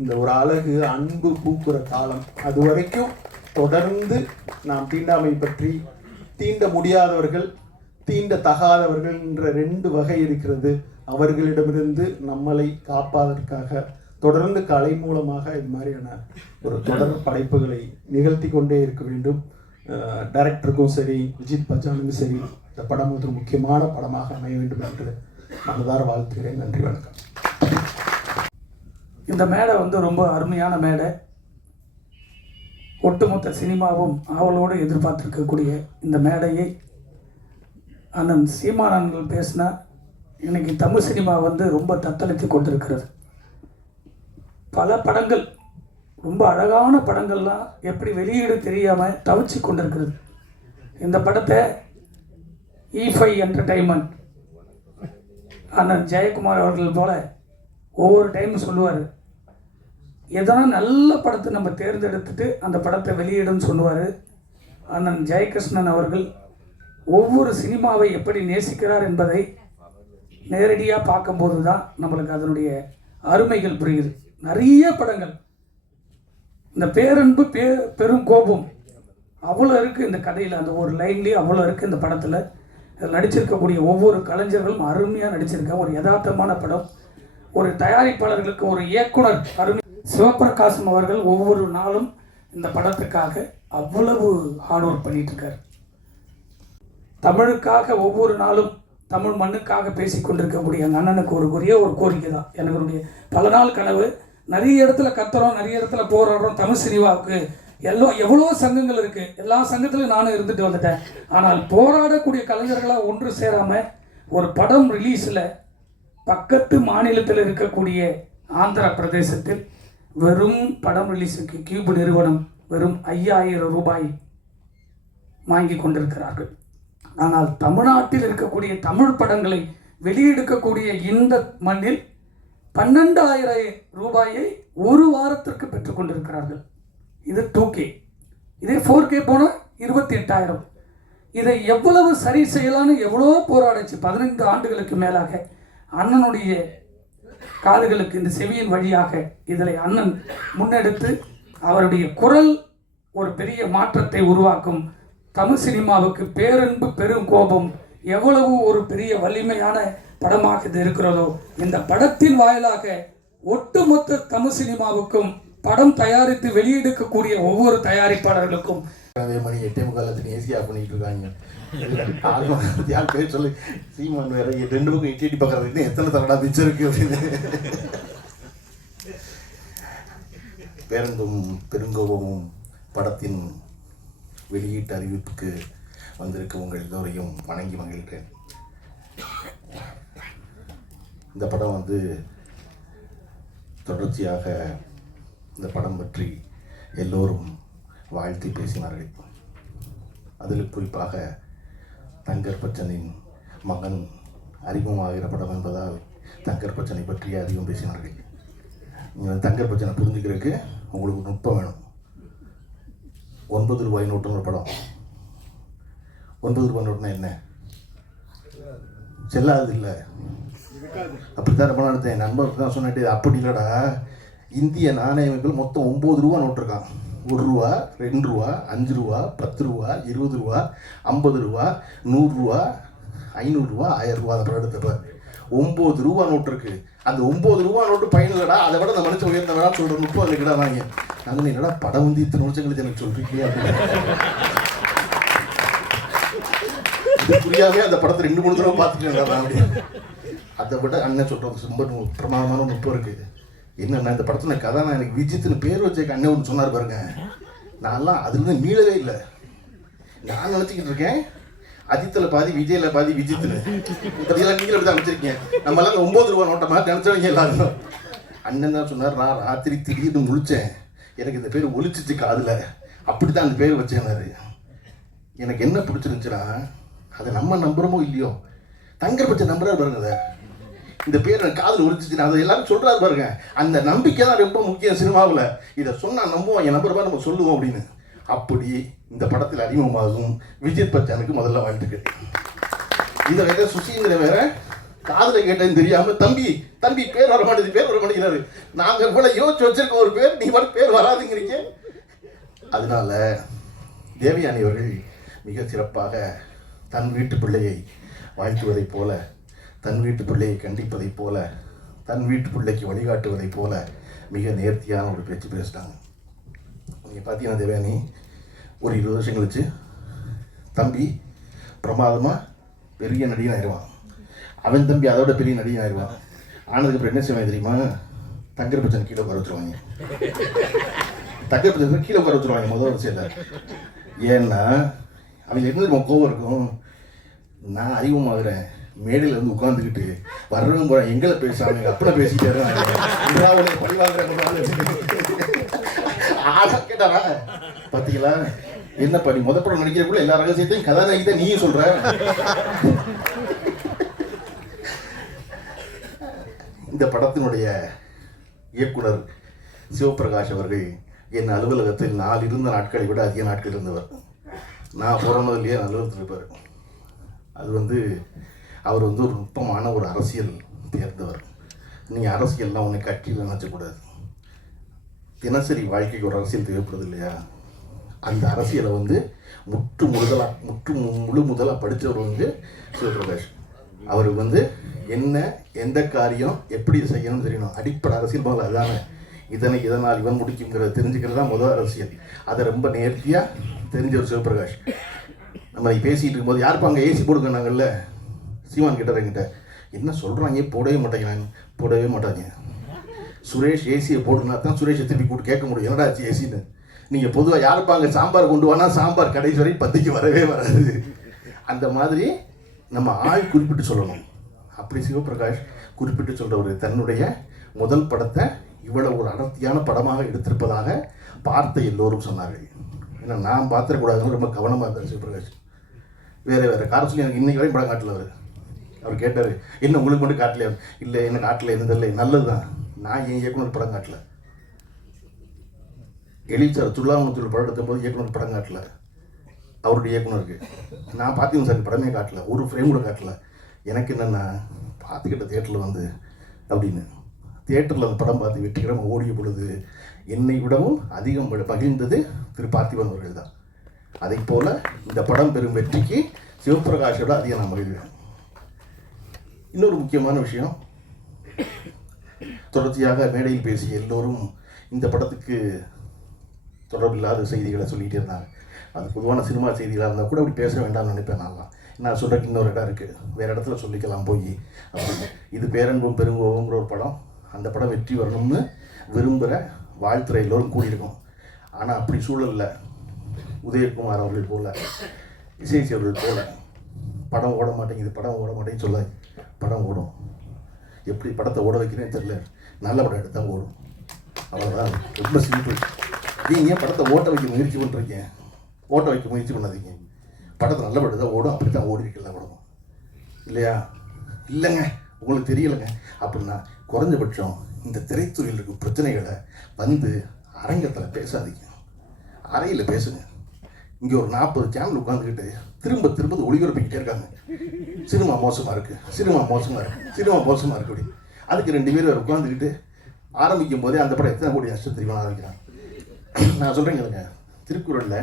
இந்த ஒரு அழகு அன்பு பூக்குற காலம். அது வரைக்கும் தொடர்ந்து நாம் தீண்டாமை பற்றி, தீண்ட முடியாதவர்கள் தீண்ட தகாதவர்கள் என்ற 2 வகை இருக்கிறது. அவர்களிடமிருந்து நம்மளை காப்பதற்காக தொடர்ந்து கலை மூலமாக இது மாதிரியான ஒரு தொடர் படைப்புகளை நிகழ்த்தி கொண்டே இருக்க வேண்டும். டைரக்டருக்கும் சரி, ஜீத் பச்சானுக்கும் சரி, இந்த படம் ஒரு முக்கியமான படமாக அமைய வேண்டும் என்று மனதார வாழ்த்துகிறேன். நன்றி, வணக்கம். இந்த மேடை வந்து ரொம்ப அருமையான மேடை. ஒட்டுமொத்த சினிமாவும் ஆவலோடு எதிர்பார்த்திருக்கக்கூடிய இந்த மேடையை அண்ணன் சீமானங்கள் பேசினா இன்னைக்கு தமிழ் சினிமா வந்து ரொம்ப தத்தளித்து கொண்டிருக்கிறது. பல படங்கள், ரொம்ப அழகான படங்கள்லாம் எப்படி வெளியீடு தெரியாமல் தவிச்சு கொண்டிருக்கிறது. இந்த படத்தை E5 என்டர்டைன்மெண்ட் அண்ணன் ஜெயக்குமார் அவர்கள் போல ஒவ்வொரு டைமும் சொல்லுவார், எதனா நல்ல படத்தை நம்ம தேர்ந்தெடுத்துட்டு அந்த படத்தை வெளியிடுன்னு சொல்லுவார். அண்ணன் ஜெயகிருஷ்ணன் அவர்கள் ஒவ்வொரு சினிமாவை எப்படி நேசிக்கிறார் என்பதை நேரடியாக பார்க்கும்போது தான் நம்மளுக்கு அதனுடைய அருமைகள் புரியுது. நிறைய படங்கள், இந்த பேரன்பு பெரும் கோபம் அவ்வளோ இருக்குது இந்த கதையில். அந்த ஒரு லைன்லேயே அவ்வளோ இருக்குது இந்த படத்தில். இதில் நடிச்சிருக்கக்கூடிய ஒவ்வொரு கலைஞர்களும் அருமையாக நடிச்சிருக்காங்க. ஒரு யதார்த்தமான படம். ஒரு தயாரிப்பாளர்களுக்கு ஒரு இயக்குனர் அருமை. சிவபிரகாசம் அவர்கள் ஒவ்வொரு நாளும் இந்த படத்துக்காக அவ்வளவு ஹார்ட் ஒர்க் பண்ணிட்டு இருக்காரு. தமிழுக்காக ஒவ்வொரு நாளும் தமிழ் மண்ணுக்காக பேசி கொண்டிருக்கக்கூடிய அந்த அண்ணனுக்கு ஒரு கோரிக்கை தான். எனக்கு பல நாள் கனவு. நிறைய இடத்துல கத்துறோம், நிறைய இடத்துல போராடுறோம். தமிழ் சினிமாவுக்கு எவ்வளோ சங்கங்கள் இருக்குது. எல்லா சங்கத்திலும் நானும் இருந்துட்டு வந்துட்டேன். ஆனால் போராடக்கூடிய கலைஞர்களாக ஒன்று சேராமல் ஒரு படம் ரிலீஸில் பக்கத்து மாநிலத்தில் இருக்கக்கூடிய ஆந்திர பிரதேசத்தில் வெறும் படம் ரிலீஸுக்கு கியூப் நிறுவனம் வெறும் 5000 ரூபாய் வாங்கி கொண்டிருக்கிறார்கள். ஆனால் தமிழ்நாட்டில் இருக்கக்கூடிய தமிழ் படங்களை வெளியெடுக்கக்கூடிய இந்த மண்ணில் 12,000 ரூபாயை ஒரு வாரத்திற்கு பெற்றுக்கொண்டிருக்கிறார்கள். இது 2K. இதே 4K போனால் 28,000. இதை எவ்வளவு சரி செய்யலான்னு எவ்வளோ போராடிச்சு. 15 ஆண்டுகளுக்கு மேலாக அண்ணனுடைய காதுகளுக்கு இந்த செவியின் வழியாக இதில் அண்ணன் முன்னெடுத்து அவருடைய குரல் ஒரு பெரிய மாற்றத்தை உருவாக்கும். தமிழ் சினிமாவுக்கு பேரன்பு பெரும் கோபம் எவ்வளவு ஒரு பெரிய வலிமையான படமாக இது இருக்கிறதோ, இந்த படத்தின் வாயிலாக ஒட்டுமொத்த தமிழ் சினிமாவுக்கும் படம் தயாரித்து வெளியெடுக்கக்கூடிய ஒவ்வொரு தயாரிப்பாளர்களுக்கும் அதே மாதிரி 8:45 ஏசியாக பண்ணிட்டு இருக்காங்க. யார் பேர் சொல்லி சீமான் வேற 2 பக்கம் இட்டி பார்க்கறதுக்கு எத்தனை தரடா பிச்சை இருக்கு அப்படின்னு. பேரன்பும் பெருங்கோபமும் படத்தின் வெளியீட்டு அறிவிப்புக்கு வந்திருக்க உங்கள் எல்லோரையும் வணங்கி மகிழ்கிறேன். இந்த படம் வந்து தொடர்ச்சியாக இந்த படம் பற்றி எல்லோரும் வாழ்த்தி பேசினார்கள். அதில் குறிப்பாக தங்கர் பச்சனின் மகன் அறிமுகமாகிற படம் என்பதால் தங்கர் பச்சனை பற்றி அதிகம் பேசினார்கள். நீங்கள் தங்கர் பச்சனை புரிஞ்சுக்கிறதுக்கு உங்களுக்கு நுட்பம் வேணும். 9 ரூபாய் நோட்டுன்னு ஒரு படம். 9 ரூபாய் நோட்டுனா என்ன? செல்லாது இல்லை. அப்படித்தான் ரொம்ப நாள் என் நண்பருக்கு தான் சொன்னிட்டு, அப்படி இல்லைடா, இந்திய நாணயங்கள் மொத்தம் 9 ரூபா நோட்டு இருக்கான். 1 ரூபா, 2 ரூபா, 5 ரூபா, 10 ரூபா, 20 ரூபா, 50 ரூபா, 100 ரூபா, 500 ரூபா, 1000 ரூபா. அந்த படம் எடுத்தப்ப 9 ரூபா நோட்டு இருக்கு. அந்த 9 ரூபா நோட்டு பயனில்லடா, அதை விட அந்த மனுஷன் உயர்ந்தவடா சொல்ற 30 இல்லைடா வாங்க. நாங்கள் என்னடா படம் வந்து இத்தனை வருஷம் கழிச்சு எனக்கு சொல்றீங்க அப்படின்னு புரியாவே அந்த படத்தை 2-3 தடவை பார்த்துட்டேன் அப்படி. அதை விட அண்ணன் சொல்றது ரொம்ப பிரமாதமான நுட்பம் இருக்குது. என்னென்ன இந்த படத்தில் கதை நான் எனக்கு விஜித்துன்னு பேர் வச்ச அண்ணன் ஒன்று சொன்னார் பாருங்க. நான்லாம் அதுலேருந்து மீளவே இல்லை. நான் நினச்சிக்கிட்டு இருக்கேன் அஜித்தில் பாதி விஜயில் பாதி விஜித்துன்னு. இப்படியெல்லாம் நீங்களும் அப்படி தான் வச்சுருக்கீங்க. நம்மளாம் 9 ரூபா நோட்டை மாதிரி நினச்சவங்க எல்லாரும். அண்ணன் தான் சொன்னார், நான் ராத்திரி திடீர்னு முழித்தேன், எனக்கு இந்த பேர் ஒழிச்சிச்சு காதில், அப்படி தான் அந்த பேர் வச்சேன்னாரு. எனக்கு என்ன பிடிச்சிருந்துச்சுன்னா, அதை நம்ம நம்புகிறோமோ இல்லையோ, தங்கர் பச்சை நம்புறாரு பாருங்க. அதை இந்த பேர் எனக்கு காதில் ஒழிச்சிச்சு, அதை எல்லாரும் சொல்கிறாரு பாருங்க. அந்த நம்பிக்கை தான் ரொம்ப முக்கியம் சினிமாவில். இதை சொன்னால் நம்புவோம், என் நம்பர் நம்ம சொல்லுவோம் அப்படின்னு. அப்படி இந்த படத்தில் அறிமுகமாகும் விஜித் பச்சானுக்கு முதல்ல வாழ்த்துக்கு. இந்த வேற சுசீந்திர வேற காதில் கேட்டேன்னு தெரியாமல் தம்பி தம்பி பேர் வர மாட்டேங்கிறாரு. நாங்கள் கூட யோசிச்சு வச்சிருக்க ஒரு பேர், நீ மட்டும் பேர் வராதுங்கிறீங்க. அதனால தேவயானி அவர்கள் மிக சிறப்பாக தன் வீட்டு பிள்ளையை வாழ்த்துவதைப் போல, தன் வீட்டு பிள்ளையை கண்டிப்பதைப் போல, தன் வீட்டு பிள்ளைக்கு வழிகாட்டுவதைப் போல மிக நேர்த்தியான ஒரு பேச்சு பேசிட்டாங்க. நீங்கள் பார்த்தீங்கன்னா தேவயானி ஒரு 20 வருஷம் கழிச்சு தம்பி பிரமாதமாக பெரிய நடிகன் ஆயிடுவான். அவன் தம்பி அதோட பெரிய நடிகன் ஆயிடுவான். ஆனதுக்கப்புறம் என்ன செய்வாங்க தெரியுமா? தங்கர் பச்சன் கீழே உட்கார வச்சுருவாங்க. தங்கர் பச்சன் கீழே உட்கார வச்சுருவாங்க முதல் வரிசையில். ஏன்னா அவங்க என்ன தெரியுமா கோவம் இருக்கும், நான் அறிமுகமாகிறேன், மேடையில் வந்து உட்காந்துக்கிட்டு வர்றவங்க போகிறேன் எங்களை பேசுகிறாங்க, அப்படி பேசிட்டாரு பழி வாங்குறாங்க. கேட்டாரா பார்த்தீங்களா என்ன பண்ணி முத படம் நடிக்கிறக்குள்ள எல்லா ரகசியத்தையும் கதாநாயகி தான் நீயும் சொல்ற. இந்த படத்தினுடைய இயக்குனர் சிவபிரகாஷ் அவர்கள் என் அலுவலகத்தில் நான் இருந்த நாட்களை விட அதிக நாட்கள் இருந்தவர். நான் போறதிலேயே அலுவலகத்தில் இருப்பார். அது அவர் ஒரு நுட்பமான ஒரு அரசியல் தேர்ந்தவர். நீங்கள் அரசியல்லாம் உன்னை கட்சியில் நினச்சக்கூடாது. தினசரி வாழ்க்கைக்கு ஒரு அரசியல் தேவைப்படுது இல்லையா? அந்த அரசியலை வந்து முழு முதலாக படித்தவர் வந்து சிவபிரகாஷ். அவருக்கு வந்து என்ன எந்த காரியம் எப்படி செய்யணும்னு தெரியணும். அடிப்படை அரசியல் போல அதானே, இதனால் இவன் முடிக்குங்கிறத தெரிஞ்சுக்கிறது தான் முதல் அரசியல். அதை ரொம்ப நேர்த்தியாக தெரிஞ்சவர் சிவபிரகாஷ். நம்ம பேசிகிட்டு இருக்கும்போது யாருப்பா அங்கே ஏசி போடுங்கன்னாங்கல்ல, சீமான் கிட்ட என்கிட்ட என்ன சொல்கிறாங்க, போடவே மாட்டாங்க. சுரேஷ் ஏசியை போடுனா தான் சுரேஷை திருப்பி கூப்பிட்டு கேட்க முடியும், என்னடா ஆச்சு ஏசின்னு. நீங்கள் பொதுவாக யாருப்பா அங்கே சாம்பார் கொண்டு வானா சாம்பார் கடைசி வரை 10க்கு வரவே வராது. அந்த மாதிரி நம்ம ஆள் குறிப்பிட்டு சொல்லணும். அப்படி சிவபிரகாஷ் குறிப்பிட்டு சொல்கிறவர் தன்னுடைய முதல் படத்தை இவ்வளவு ஒரு அடர்த்தியான படமாக எடுத்திருப்பதாக பார்த்த எல்லோரும் சொன்னார்கள். ஏன்னா நான் பார்த்துடக்கூடாதுன்னு ரொம்ப கவனமாக இருந்தார் சிவபிரகாஷ். வேறு கார சொல்லி எனக்கு இன்னைக்கு வரையும் படம் காட்டல. அவர் கேட்டார், என்ன உங்களுக்கு மட்டும் காட்டலையா? இல்லை என்ன காட்டல, என்ன தெரியல, நல்லது தான். நான் என் இயக்குனர் படம் காட்டல. எழில்சார் துல்லாமுத்தூர் படம் எடுத்த போது இயக்குனர் படம் காட்டல, அவருடைய இயக்குனருக்கு. நான் பார்த்திவன் சார் படமே காட்டல, ஒரு ஃப்ரேம் கூட காட்டல. எனக்கு என்னென்னா பார்த்துக்கிட்ட தியேட்டரில் வந்து அப்படின்னு தியேட்டரில் அந்த படம் பார்த்து வெற்றிகரமாக ஓடிய பொழுது என்னை விடவும் அதிகம் மகிழ்ந்தது திரு பார்த்திபன் அவர்கள் தான். அதை போல் இந்த படம் பெறும் வெற்றிக்கு சிவபிரகாஷோட அதிகம் நான் மகிழ்வேன். இன்னொரு முக்கியமான விஷயம், தொடர்ச்சியாக மேடையில் பேசிய எல்லோரும் இந்த படத்துக்கு தொடர்பில்லாத செய்திகளை சொல்லிகிட்டே இருந்தாங்க. அது பொதுவான சினிமா செய்திகளாக இருந்தால் கூட அப்படி பேச வேண்டாம்னு நினைப்பேன். நான் சொல்கிறதுக்கு இன்னொரு இடம் இருக்குது, வேறு இடத்துல சொல்லிக்கலாம் போய். இது பேரன்பும் பெருங்கோபங்கிற ஒரு படம். அந்த படம் வெற்றி வரணும்னு விரும்புகிற வாழ்த்துறை எல்லோரும் கூடியிருக்கும். ஆனால் அப்படி சூழலில் உதயகுமார் அவர்கள் போல், இசை அவர்கள் போல் படம் ஓட மாட்டேங்குது சொல்ல, படம் ஓடும். எப்படி படத்தை ஓட வைக்கிறேன்னு தெரியல, நல்ல படம் எடுத்தால் ஓடும், அவ்வளோதான். ரொம்ப சிம்பிள். ஏன் படத்தை ஓட்ட வைக்க முயற்சி பண்ணாதீங்க. படத்தை நல்ல படம் தான் ஓடும், அப்படி தான் ஓடி இருக்கலாம் படம் இல்லையா? இல்லைங்க உங்களுக்கு தெரியலைங்க அப்படின்னா குறைஞ்சபட்சம் இந்த திரைத்துறையில் இருக்கும் பிரச்சனைகளை வந்து அரங்கத்தில் பேசாதீங்க, அறையில் பேசுங்க. இங்கே ஒரு 40 சேனல் உட்காந்துக்கிட்டு திரும்ப ஒளிபரப்பிக்கிட்டே இருக்காங்க. சினிமா மோசமாக இருக்குது அப்படி. அதுக்கு 2 பேர் உட்காந்துக்கிட்டு ஆரம்பிக்கும் போதே அந்த படம் எத்தனை கோடி நஷ்டம் தெரியுமா ஆரம்பிக்கிறாங்க. நான் சொல்கிறேங்க, திருக்குறளில்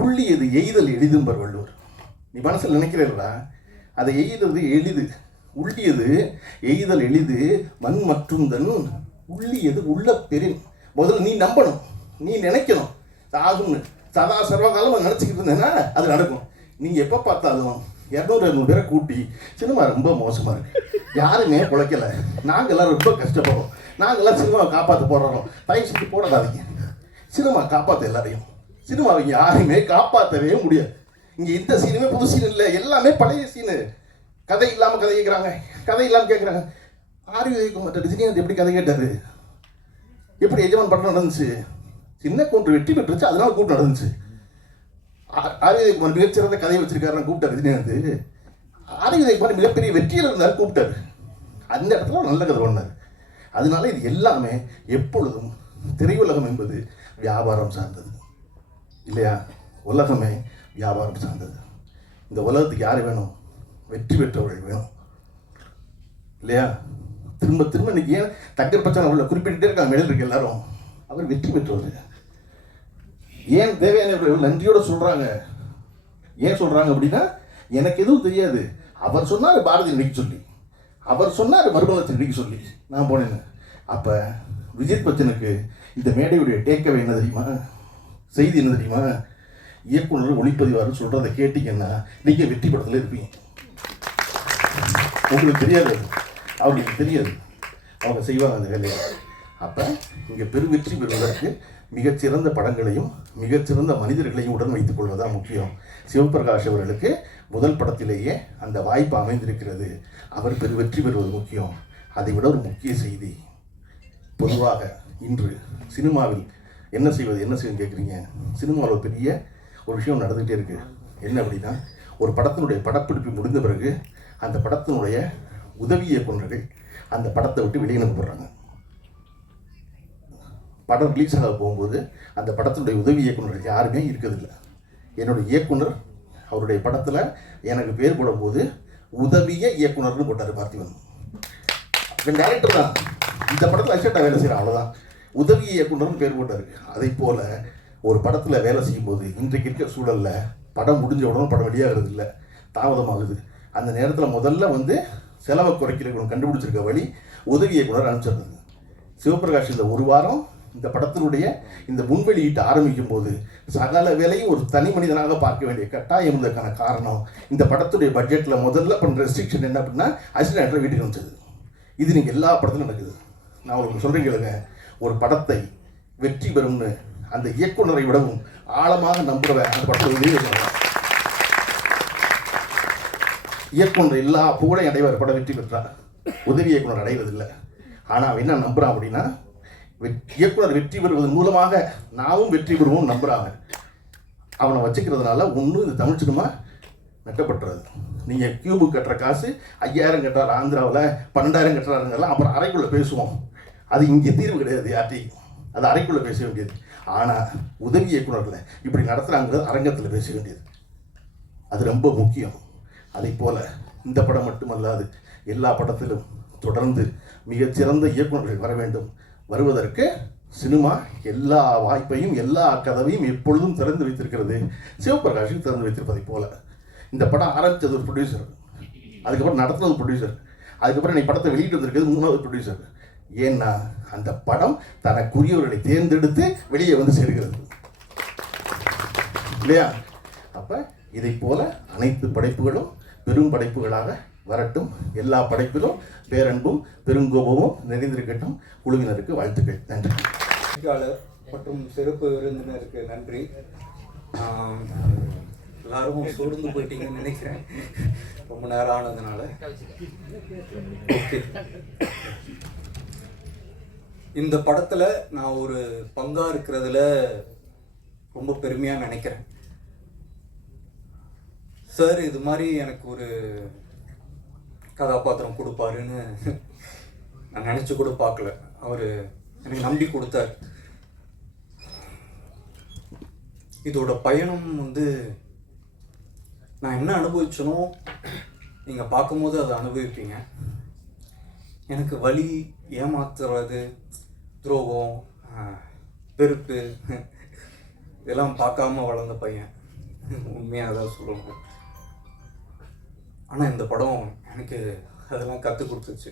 உள்ளியது எய்தல் எளிதும்பர் வள்ளுவர். நீ மனசில் நினைக்கிறேன்டா, அதை எய்தது எளிது, உள்ளியது எய்தல் எளிது, மண் மற்றும் தன் உள்ளியது உள்ள பெரின். முதல்ல நீ நம்பணும், நீ நினைக்கணும் ஆகும்னு. சதா சர்வகாலம் நினச்சிக்கிட்டு இருந்தேன்னா அது நடக்கும். நீங்கள் எப்போ பார்த்தாலும் 200-200 பேரை கூட்டி சினிமா ரொம்ப மோசமாக இருக்குது, யாருமே பிழைக்கலை, நாங்கள் எல்லோரும் ரொம்ப கஷ்டப்படுறோம், நாங்கள்லாம் சினிமாவை காப்பாற்ற போடுறோம். தயவு செஞ்சு போடாதீங்க. சினிமா காப்பாற்ற எல்லாரையும், சினிமாவை யாருமே காப்பாற்றவே முடியாது. இங்கே இந்த சீனுமே புது சீன் இல்லை, எல்லாமே பழைய சீனு. கதை இல்லாமல் கதை கேட்குறாங்க. ஆர்வி ரஜினிகாந்த் எப்படி கதை கேட்டார், எப்படி எஜமான் படம் நடந்துச்சு, சின்ன கூட்டு வெற்றி பெற்றுச்சு, அதனால கூட்டம் நடந்துச்சு. ஆர்வி மிகச்சிறந்த கதையை வச்சிருக்காருன்னு கூப்பிட்டார் ரஜினிகாந்த். ஆர்வி மிகப்பெரிய வெற்றியில் இருந்தார், கூப்பிட்டார். அந்த இடத்துல நல்ல கதை பண்ணார். அதனால இது எல்லாமே எப்பொழுதும் திரையுலகம் என்பது வியாபாரம் சார்ந்தது இல்லையா? உலகமே வியாபாரம் சார்ந்தது. இந்த உலகத்துக்கு யார் வேணும்? வெற்றி பெற்றவர்கள் வேணும் இல்லையா? திரும்ப இன்னைக்கு ஏன் தக்கர் பச்சான் அவர்களை குறிப்பிட்டுட்டே இருக்காங்க மேலே இருக்க எல்லாரும். அவர் வெற்றி பெற்றவர். ஏன் தேவையான நன்றியோட சொல்கிறாங்க? ஏன் சொல்கிறாங்க அப்படின்னா, எனக்கு எதுவும் தெரியாது, அவர் சொன்னார் பாரதி நடிக்க சொல்லி, அவர் சொன்னார் மறுமலத்தை நடிக்க சொல்லி நான் போனேன்னு. அப்போ விஜய் பச்சனுக்கு இந்த மேடையுடைய டேக்கவே என்ன தெரியுமா? செய்தி என்ன தெரியுமா? இயக்குனர் ஒளிப்பதிவாளர் சொல்கிறத கேட்டிங்கன்னா நீங்கள் வெற்றி படத்தில் இருப்பீங்க. உங்களுக்கு தெரியாது, அவங்களுக்கு தெரியாது, அவங்க செய்வாங்க அந்த வேலையை. அப்போ இங்கே பெருவெற்றி பெறுவதற்கு மிகச்சிறந்த படங்களையும் மிகச்சிறந்த மனிதர்களையும் உடன் வைத்துக் கொள்வதுதான் முக்கியம். சிவபிரகாஷ் அவர்களுக்கு முதல் படத்திலேயே அந்த வாய்ப்பு அமைந்திருக்கிறது. அவர் வெற்றி பெறுவது முக்கியம். அதை விட ஒரு முக்கிய செய்தி, பொதுவாக இன்று சினிமாவில் என்ன செய்வது கேட்குறீங்க. சினிமாவில் ஒரு பெரிய ஒரு விஷயம் நடந்துகிட்டே இருக்குது. என்ன அப்படின்னா, ஒரு படத்தினுடைய படப்பிடிப்பு முடிந்த பிறகு அந்த படத்தினுடைய உதவி இயக்குநர்கள் அந்த படத்தை விட்டு வெளியே அனுப்பப்படுறாங்க. படம் ரிலீஸ் ஆக போகும்போது அந்த படத்தினுடைய உதவி இயக்குநர்கள் யாருமே இருக்கிறதில்ல. என்னுடைய இயக்குனர் அவருடைய படத்தில் எனக்கு பேர் போடும்போது உதவிய இயக்குனர்னு போட்டார் பார்த்திபன். டேரக்டர் தான் இந்த படத்தில் அசிஸ்டண்டாக வேலை செய்கிறான், அவ்வளோதான். உதவி இயக்குனர்னு பேர் போட்டார். அதை போல் ஒரு படத்தில் வேலை செய்யும்போது இன்றைக்கு இருக்கிற சூழலில் படம் முடிஞ்ச உடனே படம் வெளியாகிறது இல்லை, தாமதமாகுது. அந்த நேரத்தில் முதல்ல வந்து செலவை குறைக்கிறவங்க கண்டுபிடிச்சிருக்க வழி உதவி இயக்குனர் அனுப்பிச்சிருந்தது. சிவபிரகாஷ் இந்த ஒரு வாரம் இந்த படத்தினுடைய இந்த முன்வெளியிட்டு ஆரம்பிக்கும் போது சகல வேலையும் ஒரு தனி மனிதனாக பார்க்க வேண்டிய கட்டாயம் இருந்ததுக்கான காரணம் இந்த படத்துடைய பட்ஜெட்டில் முதல்ல பண்ணுற ரெஸ்ட்ரிக்ஷன் என்ன அப்படின்னா அசிஸ்டன்ட் வீட்டுக்கு அனுப்பிச்சது. இது நீங்கள் எல்லா படத்திலும் நடக்குது. நான் உங்களுக்கு சொல்கிறேன் கேளுங்க, ஒரு படத்தை வெற்றி பெறும்னு அந்த இயக்குனரை விடவும் ஆழமாக நம்புறவன் அந்த படத்தில் வெளியே சொல்லுவாங்க. இயக்குனர் எல்லா புகழையும் அடைவார், படம் வெற்றி பெற்றார். உதவி இயக்குனர் அடைவதில்லை. ஆனால் அவன் என்ன நம்புறான் அப்படின்னா இயக்குனர் வெற்றி பெறுவதன் மூலமாக நாமும் வெற்றி பெறுவோம் நம்புறாங்க. அவனை வச்சுக்கிறதுனால ஒன்றும் இது தமிழ் சினிமா நட்டப்பட்டுறது. நீங்கள் கியூபு கட்டுற காசு 5000 கட்டுறாரு ஆந்திராவில், 12000 கட்டுறாருங்கெல்லாம் அப்புறம் அறைக்குள்ளே பேசுவோம். அது இங்கே தீர்வு கிடையாது யார்ட்டையும், அது அறைக்குள்ளே பேச வேண்டியது. ஆனால் உதவி இயக்குனரில் இப்படி நடத்துகிறாங்கிறது அரங்கத்தில் பேச வேண்டியது. அது ரொம்ப முக்கியம். அதை போல் இந்த படம் மட்டுமல்லாது எல்லா படத்திலும் தொடர்ந்து மிகச்சிறந்த இயக்குனர்கள் வர வேண்டும். வருவதற்கு சினிமா எல்லா வாய்ப்பையும் எல்லா கதவையும் எப்பொழுதும் திறந்து வைத்திருக்கிறது. சிவபிரகாஷுக்கு திறந்து வைத்திருப்பதை போல இந்த படம் ஆரம்பித்தது ஒரு ப்ரொடியூசர், அதுக்கப்புறம் நடத்துனது ப்ரொடியூசர், அதுக்கப்புறம் நீ படத்தை வெளியிட்டு வந்திருக்கிறது 3வது ப்ரொடியூசர். ஏன்னா அந்த படம் தனக்குரியவர்களை தேர்ந்தெடுத்து வெளியே வந்து சேர்கிறது இல்லையா? அப்போ இதை போல அனைத்து படைப்புகளும் பெரும் படைப்புகளாக வரட்டும். எல்லா படைப்பிலும் பேரன்பும் பெருங்கோபமும் நிறைந்திருக்கட்டும். குழுவினருக்கு வாழ்த்துக்கள். நன்றி. மற்றும் சிறப்பு விருந்தினருக்கு நன்றி. எல்லாரும் சோர்ந்து போயிட்டீங்கன்னு நினைக்கிறேன், ரொம்ப நேரம் ஆனதுனால. இந்த படத்தில் நான் ஒரு பங்காக இருக்கிறதுல ரொம்ப பெருமையாக நினைக்கிறேன். சார் இது மாதிரி எனக்கு ஒரு கதாபாத்திரம் கொடுப்பாருன்னு நான் நினச்சி கூட பார்க்கல. அவர் எனக்கு நம்பி கொடுத்தார். இதோட பயணம் வந்து நான் என்ன அனுபவிச்சனோ நீங்கள் பார்க்கும்போது அதை அனுபவிப்பீங்க. எனக்கு வலி, ஏமாத்துறது, துரோகம், வெறுப்பு இதெல்லாம் பார்க்காம வளர்ந்த பையன், உண்மையாக அதான் சொல்லணும். ஆனால் இந்த படம் எனக்கு அதெல்லாம் கற்றுக் கொடுத்துச்சு.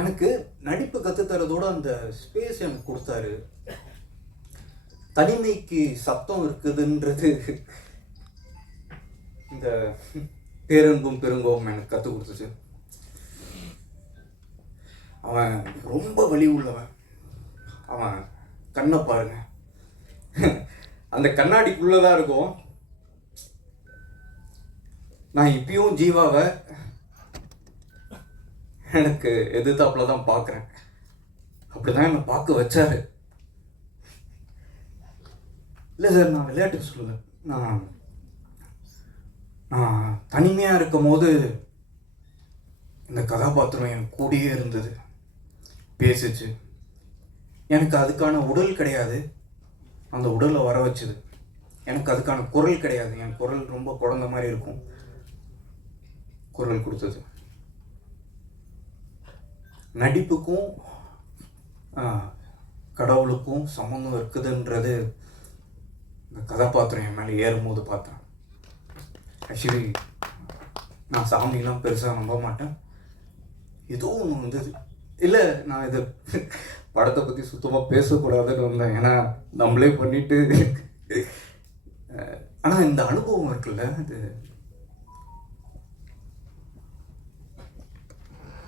எனக்கு நடிப்பு கற்றுத்தரதோட அந்த ஸ்பேஸ் எனக்கு கொடுத்தாரு. தனிமைக்கு சத்தம் இருக்குதுன்றது இந்த பேரன்பும் பெருங்கோபம் எனக்கு கற்றுக் கொடுத்துச்சு. அவன் ரொம்ப வலி உள்ளவன். அவன் கண்ணை பாருங்க, அந்த கண்ணாடிக்குள்ளதான் இருக்கும். நான் இப்பயும் ஜீவாவை எனக்கு எதிர்த்தாப்புல தான் பார்க்குறேன். அப்படிதான் என்னை பார்க்க வச்சாரு. இல்லை சார், நான் விளையாட்டுக்கு சொல்லலை. நான் தனிமையாக இருக்கும் போது இந்த கதாபாத்திரம் என் கூடயே இருந்தது, பேசிச்சு. எனக்கு அதுக்கான உடல் கிடையாது, அந்த உடலை வர வச்சுது. எனக்கு அதுக்கான குரல் கிடையாது, என் குரல் ரொம்ப குழந்த மாதிரி இருக்கும், குரல் கொடுத்தது. நடிப்புக்கும் கடவுளுக்கும் சம்மந்தம் இருக்குதுன்றது இந்த கதாபாத்திரம் என் மேலே ஏறும்போது பார்த்தேன். ஆக்சுவலி நான் சாமியெல்லாம் பெருசாக நம்ப மாட்டேன். ஏதோ ஒன்று வந்தது. இல்லை, நான் இது படத்தை பற்றி சுத்தமாக பேசக்கூடாதுன்னு வந்தேன், ஏன்னா நம்மளே பண்ணிட்டு. ஆனால் இந்த அனுபவம் இருக்குல்ல, அது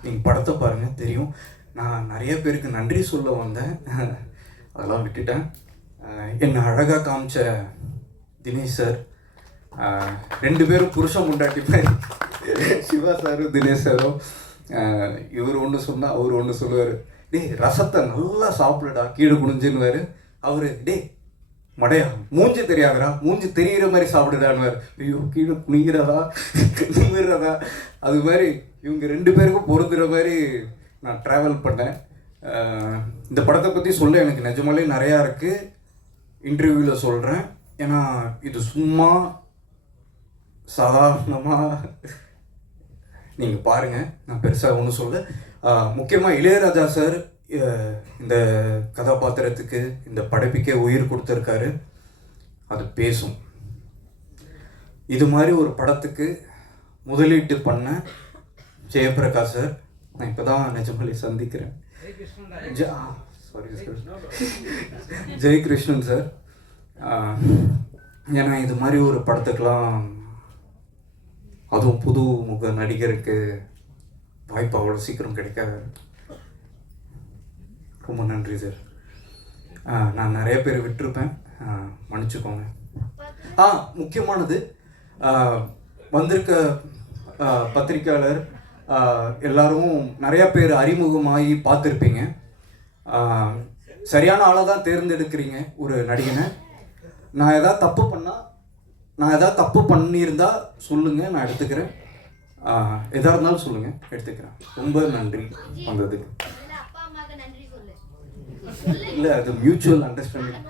நீங்கள் படத்தை பாருங்கள் தெரியும். நான் நிறைய பேருக்கு நன்றி சொல்ல வந்தேன், அதெல்லாம் விட்டுட்டேன். என்னை அழகாக காமிச்ச தினேஷ் சார், 2 பேரும் புருஷன் முண்டாட்டி மாதிரி, சிவா சாரும் தினேஷ் சாரும். இவர் ஒன்று சொன்னால் அவர் ஒன்று சொல்லுவார், டே ரசத்தை நல்லா சாப்பிடுடா கீழே குனிஞ்சுன்னுவார். அவர் டே மடையா மூஞ்சி தெரியாதரா, மூஞ்சி தெரிகிற மாதிரி சாப்பிடுடான்னுவார். ஐயோ கீழே குனிகிறதா நிமிடுறதா, அது மாதிரி இவங்க 2 பேருக்கும் பொருந்துகிற மாதிரி நான் ட்ராவல் பண்ணேன். இந்த படத்தை பற்றி சொல்ல எனக்கு நிஜமாலே நிறையா இருக்குது, இன்டர்வியூவில் சொல்கிறேன். ஏன்னா இது சும்மா சாதாரணமாக நீங்கள் பாருங்கள், நான் பெருசாக ஒன்றும் சொல்ல. முக்கியமாக இளையராஜா சார் இந்த கதாபாத்திரத்துக்கு இந்த படைப்புக்கே உயிர் கொடுத்துருக்காரு. அது பேசும். இது மாதிரி ஒரு படத்துக்கு முதலீட்டு பண்ண ஜெயபிரகாஷ் சார், நான் இப்போ தான் நிஜமாலே சந்திக்கிறேன். ஜெயகிருஷ்ணன் சார். ஏன்னா இது மாதிரி ஒரு படத்துக்கெலாம், அதுவும் புது முக நடிகருக்கு வாய்ப்பு அவ்வளோ சீக்கிரம் கிடைக்காது. ரொம்ப நன்றி சார். நான் நிறைய பேர் விட்டுருப்பேன், மன்னிச்சுக்கோங்க. முக்கியமானது, வந்திருக்க பத்திரிக்கையாளர் எல்லாரும் நிறையா பேர் அறிமுகமாகி பார்த்துருப்பீங்க. சரியான ஆளை தான் தேர்ந்தெடுக்கிறீங்க ஒரு நடிகனை. நான் எதாவது தப்பு பண்ணியிருந்தா சொல்லுங்கள், நான் எடுத்துக்கிறேன். எதாக இருந்தாலும் சொல்லுங்கள், எடுத்துக்கிறேன். ரொம்ப நன்றி வந்ததுக்கு. இல்லை, அது மியூச்சுவல் அண்டர்ஸ்டாண்டிங்.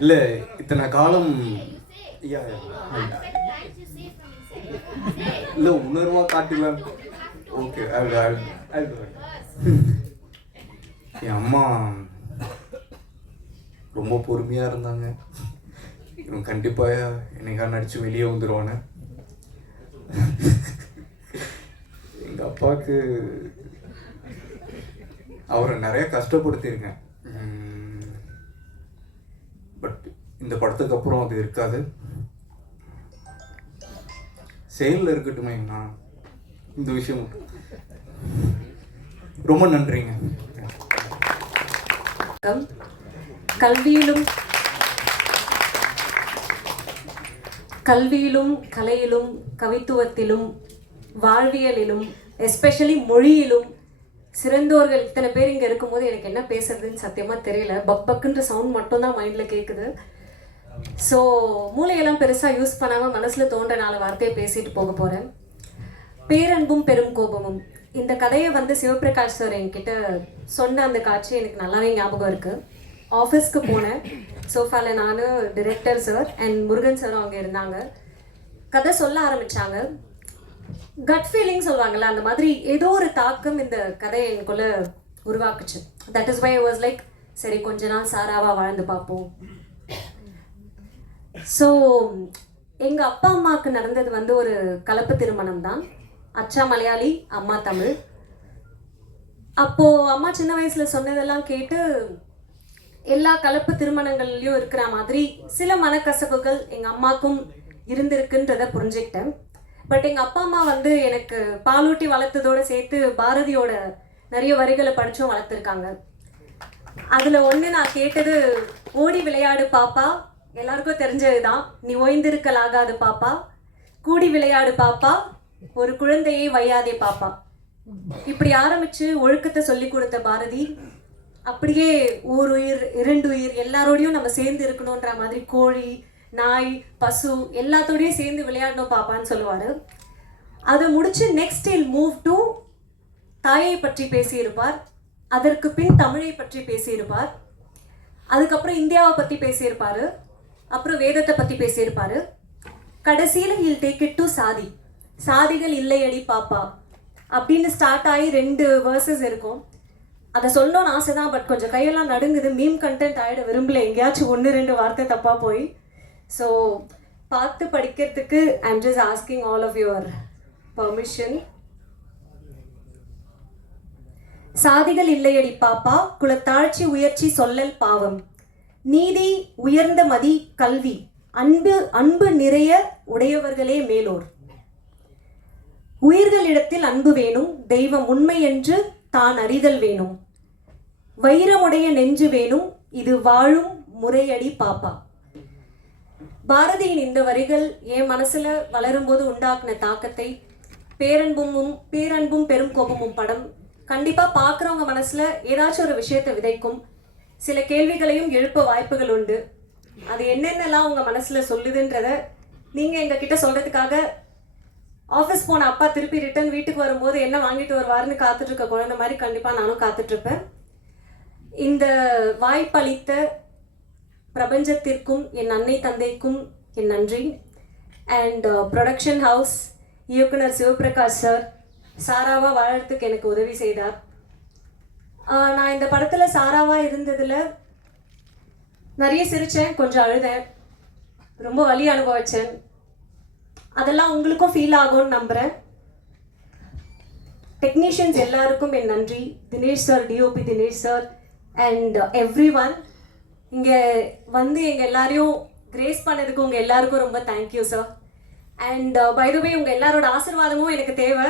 இல்லை, இத்தனை காலம் இல்லை உணர்வாக காட்டலாம். ஓகே, என் அம்மா ரொம்ப பொறுமையாக இருந்தாங்க. இவன் கண்டிப்பாக என்னைக்கா நடித்து வெளியே வந்துடுவானே. எங்கள் அப்பாவுக்கு அவரை நிறைய கஷ்டப்படுத்தியிருக்கேன். பட் இந்த படத்துக்கு அப்புறம் அது இருக்காது. செயலில் இருக்கட்டுமே. நான் இந்த விஷயம் ரொம்ப நன்றிங்க. கல்வியிலும் கலையிலும் கவித்துவத்திலும் வாழ்வியலிலும் எஸ்பெஷலி மொழியிலும் சிறந்தோர்கள் இத்தனை பேர் இங்கே இருக்கும்போது எனக்கு என்ன பேசுறதுன்னு சத்தியமாக தெரியல. பக்குன்ற சவுண்ட் மட்டும்தான் மைண்டில் கேட்குது. ஸோ மூளையெல்லாம் பெருசாக யூஸ் பண்ணாமல் மனசில் தோன்ற 4 வார்த்தையை பேசிட்டு போக போகிறேன். பேரன்பும் பெரும் கோபமும். இந்த கதையை வந்து சிவபிரகாஷ் சார் என்கிட்ட சொன்ன அந்த காட்சி எனக்கு நல்லாவே ஞாபகம் இருக்குது. ஆஃபீஸ்க்கு போனேன். சோஃபாவில் நான், டிரெக்டர் சார் அண்ட் முருகன் சாரும் அங்கே இருந்தாங்க. கதை சொல்ல ஆரம்பித்தாங்க. கட் ஃபீலிங் சொல்லுவாங்கள்ல, அந்த மாதிரி ஏதோ ஒரு தாக்கம் இந்த கதையை எனக்குள்ளே உருவாக்குச்சு. That is why I was like, சரி கொஞ்ச நாள் சாராவாக வாழ்ந்து பார்ப்போம். ஸோ எங்கள் அப்பா அம்மாவுக்கு நடந்தது வந்து ஒரு கலப்பு திருமணம் தான். அச்சா மலையாளி, அம்மா தமிழ். அப்போது அம்மா சின்ன வயசில் சொன்னதெல்லாம் கேட்டு எல்லா கலப்பு திருமணங்கள்லையும் இருக்கிற மாதிரி சில மனக்கசப்புகள் எங்கள் அம்மாவுக்கும் இருந்திருக்குன்றதை புரிஞ்சுக்கிட்டேன். பட் எங்கள் அப்பா அம்மா வந்து எனக்கு பாலூட்டி வளர்த்ததோடு சேர்த்து பாரதியோட நிறைய வரிகளை படித்தும் வளர்த்துருக்காங்க. அதில் ஒன்று நான் கேட்டது, ஓடி விளையாடு பாப்பா, எல்லாருக்கும் தெரிஞ்சது தான். நீ ஓய்ந்திருக்கலாகாது பாப்பா, கூடி விளையாடு பாப்பா, ஒரு குழந்தையை வையாதே பாப்பா. இப்படி ஆரம்பித்து ஒழுக்கத்தை சொல்லி கொடுத்த பாரதி அப்படியே ஓருயிர் 2 உயிர் எல்லாரோடையும் நம்ம சேர்ந்து இருக்கணுன்ற மாதிரி கோழி, நாய், பசு எல்லாத்தோடையும் சேர்ந்து விளையாடணும் பாப்பான்னு சொல்லுவார். அதை முடித்து நெக்ஸ்ட் இல் மூவ் டு தாயை பற்றி பேசியிருப்பார். அதற்கு பின் தமிழை பற்றி பேசியிருப்பார். அதுக்கப்புறம் இந்தியாவை பற்றி பேசியிருப்பார். அப்புறம் வேதத்தை பற்றி பேசியிருப்பார். கடைசியில் ஹில் டேக் இட் டு சாதி. சாதிகள் இல்லையடி பாப்பா அப்படின்னு ஸ்டார்ட் ஆகி 2 வேர்சஸ் இருக்கும். அதை சொல்லணும்னு ஆசை தான், பட் கொஞ்சம் கையெல்லாம் நடுங்குது. மீம் கண்டென்ட் ஆகிட விரும்பல, எங்கேயாச்சும் 1-2 வார்த்தை தப்பாக போய். ஸோ பார்த்து படிக்கிறதுக்கு I am just asking all of your permission. சாதிகள் இல்லையடி பாப்பா, குலத்தாழ்ச்சி உயர்ச்சி சொல்லல் பாவம், நீதி உயர்ந்த மதி கல்வி, அன்பு நிறைய உடையவர்களே மேலோர். உயிர்களிடத்தில் அன்பு வேணும், தெய்வம் உண்மை என்று தான் அறிதல் வேணும், வைரமுடைய நெஞ்சு வேணும், இது வாழும் முறையடி பாப்பா. பாரதியின் இந்த வரிகள் என் மனசுல வளரும்போது உண்டாக்குன தாக்கத்தை பேரன்பும் பெரும் கோபமும் படம் கண்டிப்பா பார்க்குறவங்க மனசுல ஏதாச்சும் ஒரு விஷயத்தை விதைக்கும். சில கேள்விகளையும் எழுப்ப வாய்ப்புகள் உண்டு. அது என்னென்னலாம் உங்க மனசுல சொல்லுதுன்றத நீங்க எங்ககிட்ட சொல்றதுக்காக ஆஃபீஸ் போன அப்பா திருப்பி ரிட்டர்ன் வீட்டுக்கு வரும்போது என்ன வாங்கிட்டு வருவாருன்னு காத்துட்டு இருக்க குழந்தை மாதிரி கண்டிப்பா நானும் காத்துட்டு இருப்பேன். இந்த வாய்ப்பளித்த பிரபஞ்சத்திற்கும் என் அன்னை தந்தைக்கும் என் நன்றி. அண்ட் ப்ரொடக்ஷன் ஹவுஸ், இயக்குனர் சிவபிரகாஷ் சார், சாராவாக வாழறதுக்கு எனக்கு உதவி செய்தார். நான் இந்த படத்தில் சாராவாக இருந்ததில் நிறைய சிரித்தேன், கொஞ்சம் அழுதேன், ரொம்ப வலி அனுபவிச்சேன். அதெல்லாம் உங்களுக்கும் ஃபீல் ஆகும்னு நம்புகிறேன். டெக்னீஷியன்ஸ் எல்லாருக்கும் என் நன்றி. Dinesh sir, DOP Dinesh sir and everyone. இங்கே வந்து எங்கள் எல்லாரையும் கிரேஸ் பண்ணதுக்கு உங்கள் எல்லாருக்கும் ரொம்ப thank you sir. And by the way உங்கள் எல்லாரோட ஆசீர்வாதமும் எனக்கு தேவை.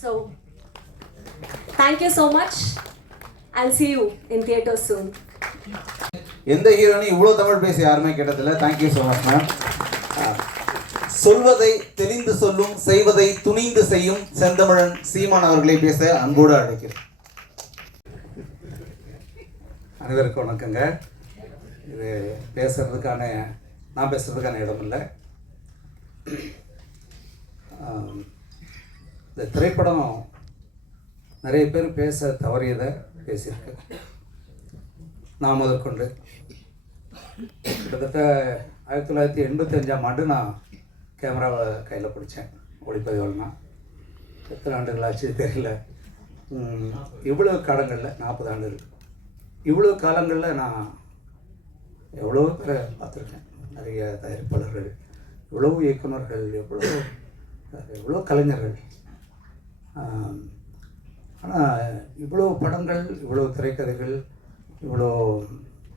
So thank you so much. I'll see you in theaters soon. எந்த ஹீரோனையும் இவ்வளோ தமிழ் பேசி யாருமே கேட்டதில்லை. Thank you so much ma'am. சொல்வதை தெளிந்து சொல்லும், செய்வதை துணிந்து செய்யும் செந்தமிழன் சீமான் அவர்களை பேச அன்போடு அழைக்கிறேன். அனைவருக்கும் வணக்கங்க. இது நான் பேசுறதுக்கான இடம் இல்லை. இந்த திரைப்படம் நிறைய பேர் பேச தவறியதை பேசியிருக்கேன். நான் முதற்கொண்டு கிட்டத்தட்ட 1985ஆம் ஆண்டு நான் கேமராவை கையில் பிடிச்சேன். ஒளிப்பதிவாளனா எத்தனை ஆண்டுகள் ஆச்சு தெரியல. இவ்வளோ காலங்களில் 40 ஆண்டுகள், இவ்வளோ காலங்களில் நான் எவ்வளோ பேரை பார்த்துருக்கேன். நிறைய தயாரிப்பாளர்கள், எவ்வளோ இயக்குநர்கள், எவ்வளோ கலைஞர்கள். ஆனால் இவ்வளோ படங்கள், இவ்வளோ திரைக்கதைகள், இவ்வளோ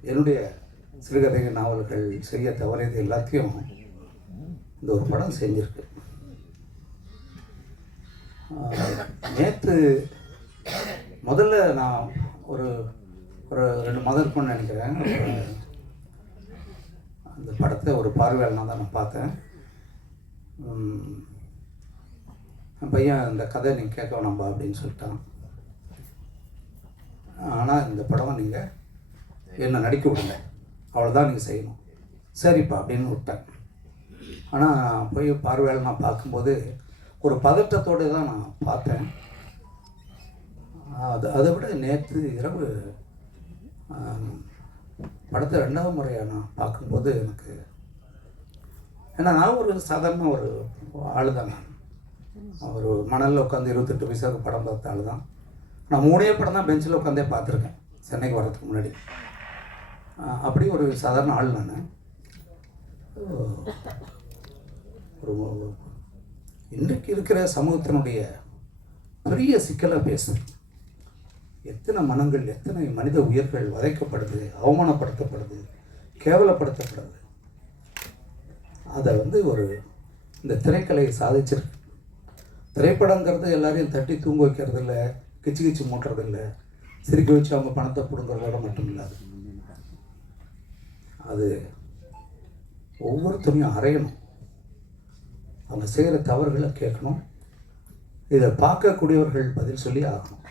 என்னுடைய சிறுகதைகள், நாவல்கள் செய்ய தவறியது எல்லாத்தையும் இந்த ஒரு படம் செஞ்சுருக்கு. நேற்று முதல்ல நான் ஒரு 2 மாதம் இருக்கும்னு நினைக்கிறேன், அந்த படத்தை ஒரு பார்வையாளனாக தான் நான் பார்த்தேன். என் பையன் இந்த கதை நீங்கள் கேட்க வேணாம்பா அப்படின்னு சொல்லிட்டான். ஆனால் இந்த படம் நீங்கள் என்னை நடிக்க விடுங்க, அவ்வளோதான் நீங்கள் செய்யணும். சரிப்பா அப்படின்னு விட்டேன். ஆனால் போய் பார்வையாளர் நான் பார்க்கும்போது ஒரு பதட்டத்தோடு தான் நான் பார்த்தேன். அதை விட நேற்று இரவு படத்தை 2வது முறையாக நான் பார்க்கும்போது எனக்கு, ஏன்னா நான் ஒரு சாதாரண ஒரு ஆள் தான். நான் ஒரு மணலில் உட்காந்து 28 வயசாக படம் பார்த்த ஆள் தான். நான் 3 படம் தான் பெஞ்சில் உட்காந்தே பார்த்துருக்கேன் சென்னைக்கு வர்றதுக்கு முன்னாடி. அப்படி ஒரு சாதாரண ஆள் நான். ஒரு இன்றைக்கு இருக்கிற சமூகத்தினுடைய பெரிய சிக்கலை பேசுகிறேன். எத்தனை மனங்கள், எத்தனை மனித உயிர்கள் வதைக்கப்படுது, அவமானப்படுத்தப்படுது, கேவலப்படுத்தப்படுது. அதை ஒரு இந்த திரைக்கலை சாதிச்சிருக்கு. திரைப்படங்கிறது எல்லாரையும் தட்டி தூங்க வைக்கிறது இல்லை, கிச்சு கிச்சு மூட்டுறது இல்லை, சிரிக்க வச்சு அவங்க பணத்தை பிடுங்கிறதோட மட்டும் இல்லாது, அது ஒவ்வொருத்தரையும் அறையணும், அவங்க செய்கிற தவறுகளை கேட்கணும், இதை பார்க்கக்கூடியவர்கள் பதில் சொல்லி ஆகணும்,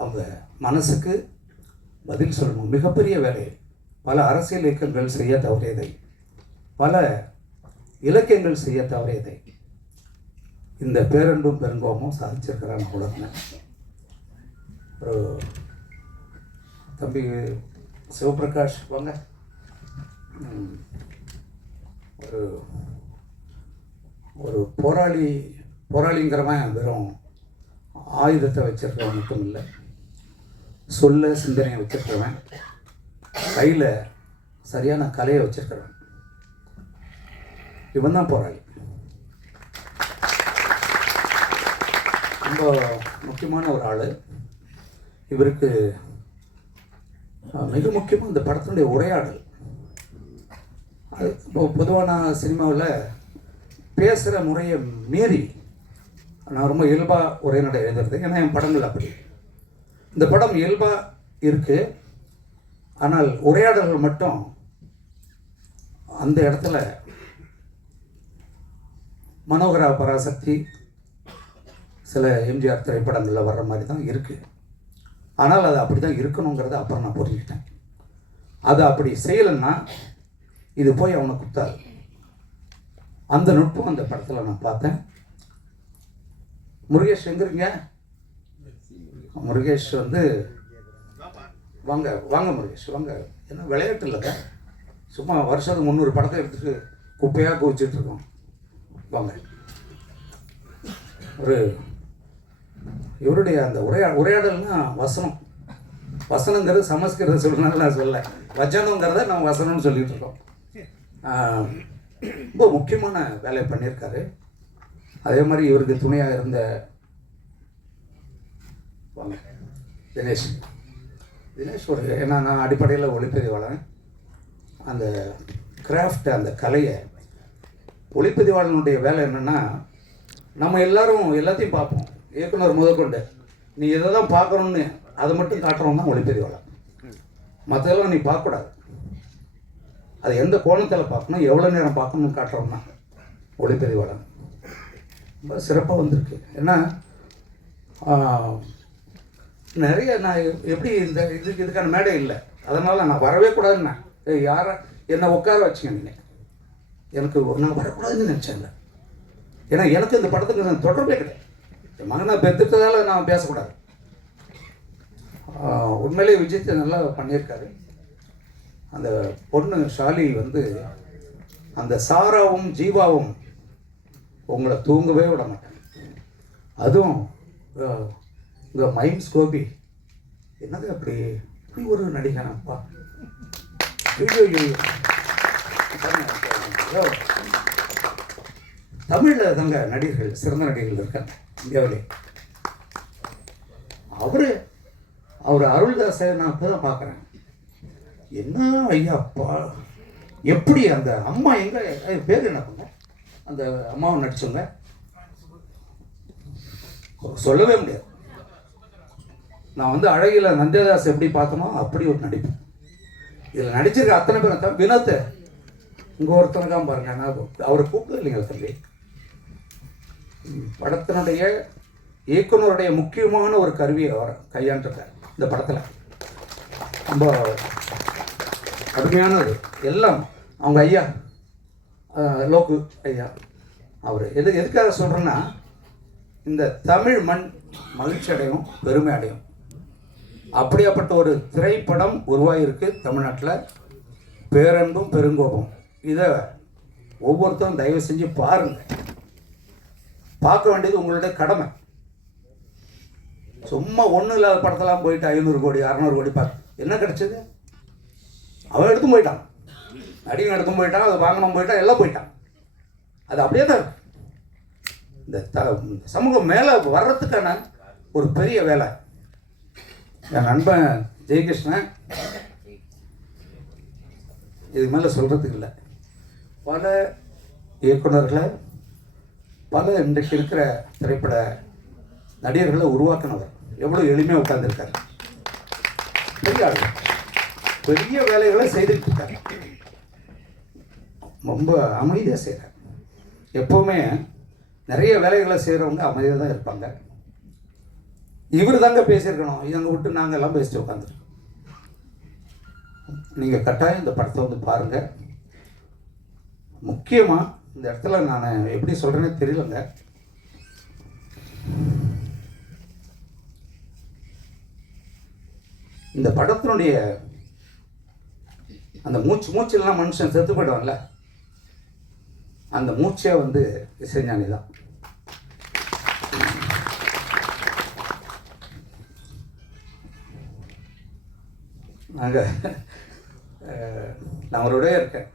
அவங்க மனசுக்கு பதில் சொல்லணும். மிகப்பெரிய வேலை. பல அரசியல் இயக்கங்கள் செய்ய தவறியதை, பல இலக்கியங்கள் செய்ய தவறியதை இந்த பேரன்பும் பெருங்கோமும் சாதிச்சிருக்கிறான். உலகம் ஒரு தம்பி சிவபிரகாஷ் வாங்க, ஒரு ஒரு போராளிங்கிறவன் வெறும் ஆயுதத்தை வச்சிருக்கிறவன் மட்டும் இல்லை, சொல்ல சிந்தனையை வச்சிருக்கிறவன், கையில் சரியான கலையை வச்சிருக்கிறவன், இவன் தான் போராளி. ரொம்ப முக்கியமான ஒரு ஆள். இவருக்கு மிக முக்கியமாக இந்த படத்தினுடைய உரையாடல். அது பொதுவான சினிமாவில் பேசுகிற முறையை மீறி நான் ரொம்ப இயல்பாக உரைநடை எழுதுறது. ஏன்னா என் படங்கள் அப்படி. இந்த படம் இயல்பாக இருக்குது, ஆனால் உரையாடல்கள் மட்டும் அந்த இடத்துல மனோகரா பராசக்தி சில எம்ஜிஆர் திரைப்படங்களில் வர்ற மாதிரி தான் இருக்குது. ஆனால் அது அப்படி தான் இருக்கணுங்கிறத அப்புறம் நான் புரிஞ்சுக்கிட்டேன். அதை அப்படி செய்யலைன்னா இது போய் அவனை குத்தாது. அந்த நுட்பம் அந்த படத்தில் நான் பார்த்தேன். முருகேஷ் எங்கிறீங்க? முருகேஷ் வாங்க வாங்க முருகேஷ் வாங்க. ஏன்னா விளையாட்டு இல்லைங்க, சும்மா வருஷத்துக்கு 300 படத்தை எடுத்துகிட்டு குப்பையாக குவிச்சிட்ருக்கோம். வாங்க. ஒரு இவருடைய அந்த உரையாடல்னா வசனங்கிறது சமஸ்கிருத சொல்றதுனால நான் சொல்ல, வச்சனங்கிறத நம்ம வசனம்னு சொல்லிட்டு இருக்கோம். ரொம்ப முக்கியமான வேலையை பண்ணியிருக்காரு. அதே மாதிரி இவருக்கு துணையாக இருந்த தினேஷ் ஒரு, ஏன்னா நான் அடிப்படையில் ஒளிப்பதிவாளன். அந்த கிராஃப்ட், அந்த கலையை, ஒளிப்பதிவாளனுடைய வேலை என்னென்னா, நம்ம எல்லாத்தையும் பார்ப்போம். இயக்குனர் முதற்கொண்டு நீ இதை தான் பார்க்கணுன்னு அதை மட்டும் காட்டுறோம் தான் ஒளிப்பதிவாளன். மற்றதெல்லாம் நீ பார்க்கக்கூடாது. அது எந்த கோணத்தில் பார்க்கணும், எவ்வளோ நேரம் பார்க்கணும்னு காட்டுறோம்னா ஒளிப்பதிவாளன். ரொம்ப சிறப்பாக வந்திருக்கு. ஏன்னா நிறைய நான் எப்படி இதுக்கான மேடை இல்லை, அதனால் நான் வரவே கூடாதுன்னு யாரை என்னை உட்கார வச்சுங்க. நீங்கள் எனக்கு நான் வரக்கூடாதுன்னு நினச்சேன். ஏன்னா எனக்கு இந்த படத்துக்கு நான் தொடர்பே கிடையாது. என் மகனை பெற்றுட்டதால நான் பேசக்கூடாது. உண்மையிலே விஜயத்தை நல்லா பண்ணியிருக்காரு. அந்த பொண்ணு ஷாலி வந்து அந்த சாராவும் ஜீவாவும் உங்களை தூங்கவே விட மாட்டாங்க. அதுவும் இந்த மைம்ஸ் கோபி என்னது அப்படி இப்படி ஒரு நடிகனப்பா. தமிழில் தாங்க நடிகர்கள், சிறந்த நடிகர்கள் இருக்காங்க இந்தியாவிலே. அவர் அருள்தாஸை நான் இப்போ தான் பார்க்குறேன். என்ன ஐயாப்பா, எப்படி அந்த அம்மா எங்கே பேர் என்ன பண்ண அந்த அம்மாவை நடிச்சவங்க சொல்லவே முடியாது. நான் வந்து அழகில் நந்தியதாஸ் எப்படி பார்த்தனோ அப்படி ஒரு நடிப்பு. இதில் நடிச்சிருக்க அத்தனை பேரும் தான். வினோத் இங்கே ஒருத்தனுக்காக பாருங்க, நான் அவரை கூப்பிட்டு இல்லைங்க தம்பி. படத்தினுடைய இயக்குனருடைய முக்கியமான ஒரு கருவியை அவர் கையாண்டிருக்கார் இந்த படத்தில். ரொம்ப கடுமையானது எல்லாம். அவங்க ஐயா லோக்கு ஐயா அவர் எதுக்காக சொல்கிறேன்னா, இந்த தமிழ் மண் மகிழ்ச்சி அடையும், பெருமை அடையும். அப்படியாப்பட்ட ஒரு திரைப்படம் உருவாகியிருக்கு தமிழ்நாட்டில், பேரன்பும் பெருங்கோபம். இதை ஒவ்வொருத்தரும் தயவு செஞ்சு பாருங்கள். பார்க்க வேண்டியது உங்களுடைய கடமை. சும்மா ஒன்றும் இல்லாத படத்தெல்லாம் போயிட்டு 500 கோடி 600 கோடி பார்த்து என்ன கிடைச்சது? அவன் எடுத்து போயிட்டான், நடிகன் எடுத்து போயிட்டான், அது வாங்கினவன் போயிட்டான், எல்லாம் போயிட்டான். அது அப்படியே தான் இருக்கு. இந்த சமூகம் மேலே வர்றதுக்கான ஒரு பெரிய வேலை. என் நண்பன் ஜெயகிருஷ்ணன் இதுக்கு மேலே சொல்கிறதுக்கு இல்லை. பல இயக்குநர்களை, பல இன்றைக்கு இருக்கிற திரைப்பட நடிகர்களை உருவாக்கினவர். எவ்வளோ எளிமையாக உட்கார்ந்துருக்காரு. பெரிய ஆள், பெரிய வேலைகளை செய்துட்டு இருக்காரு. ரொம்ப அமைதியாக செய்கிறார். எப்போவுமே நிறைய வேலைகளை செய்கிறவங்க அமைதியாக தான் இருப்பாங்க. இவர் தாங்க பேசியிருக்கணும், இவங்க விட்டு நாங்கள் எல்லாம் பேசிட்டு உட்காந்துருக்கோம். நீங்கள் கட்டாயம் இந்த படத்தை வந்து பாருங்கள். முக்கியமாக இந்த இடத்துல நான் எப்படி சொல்கிறேன்னே தெரியலங்க. இந்த படத்தினுடைய அந்த மூச்செல்லாம் மனுஷன் செத்து போயிடுவான்ல, அந்த மூச்சே வந்து இசைஞானி தான். நான் அவரோடய இருக்கேன்.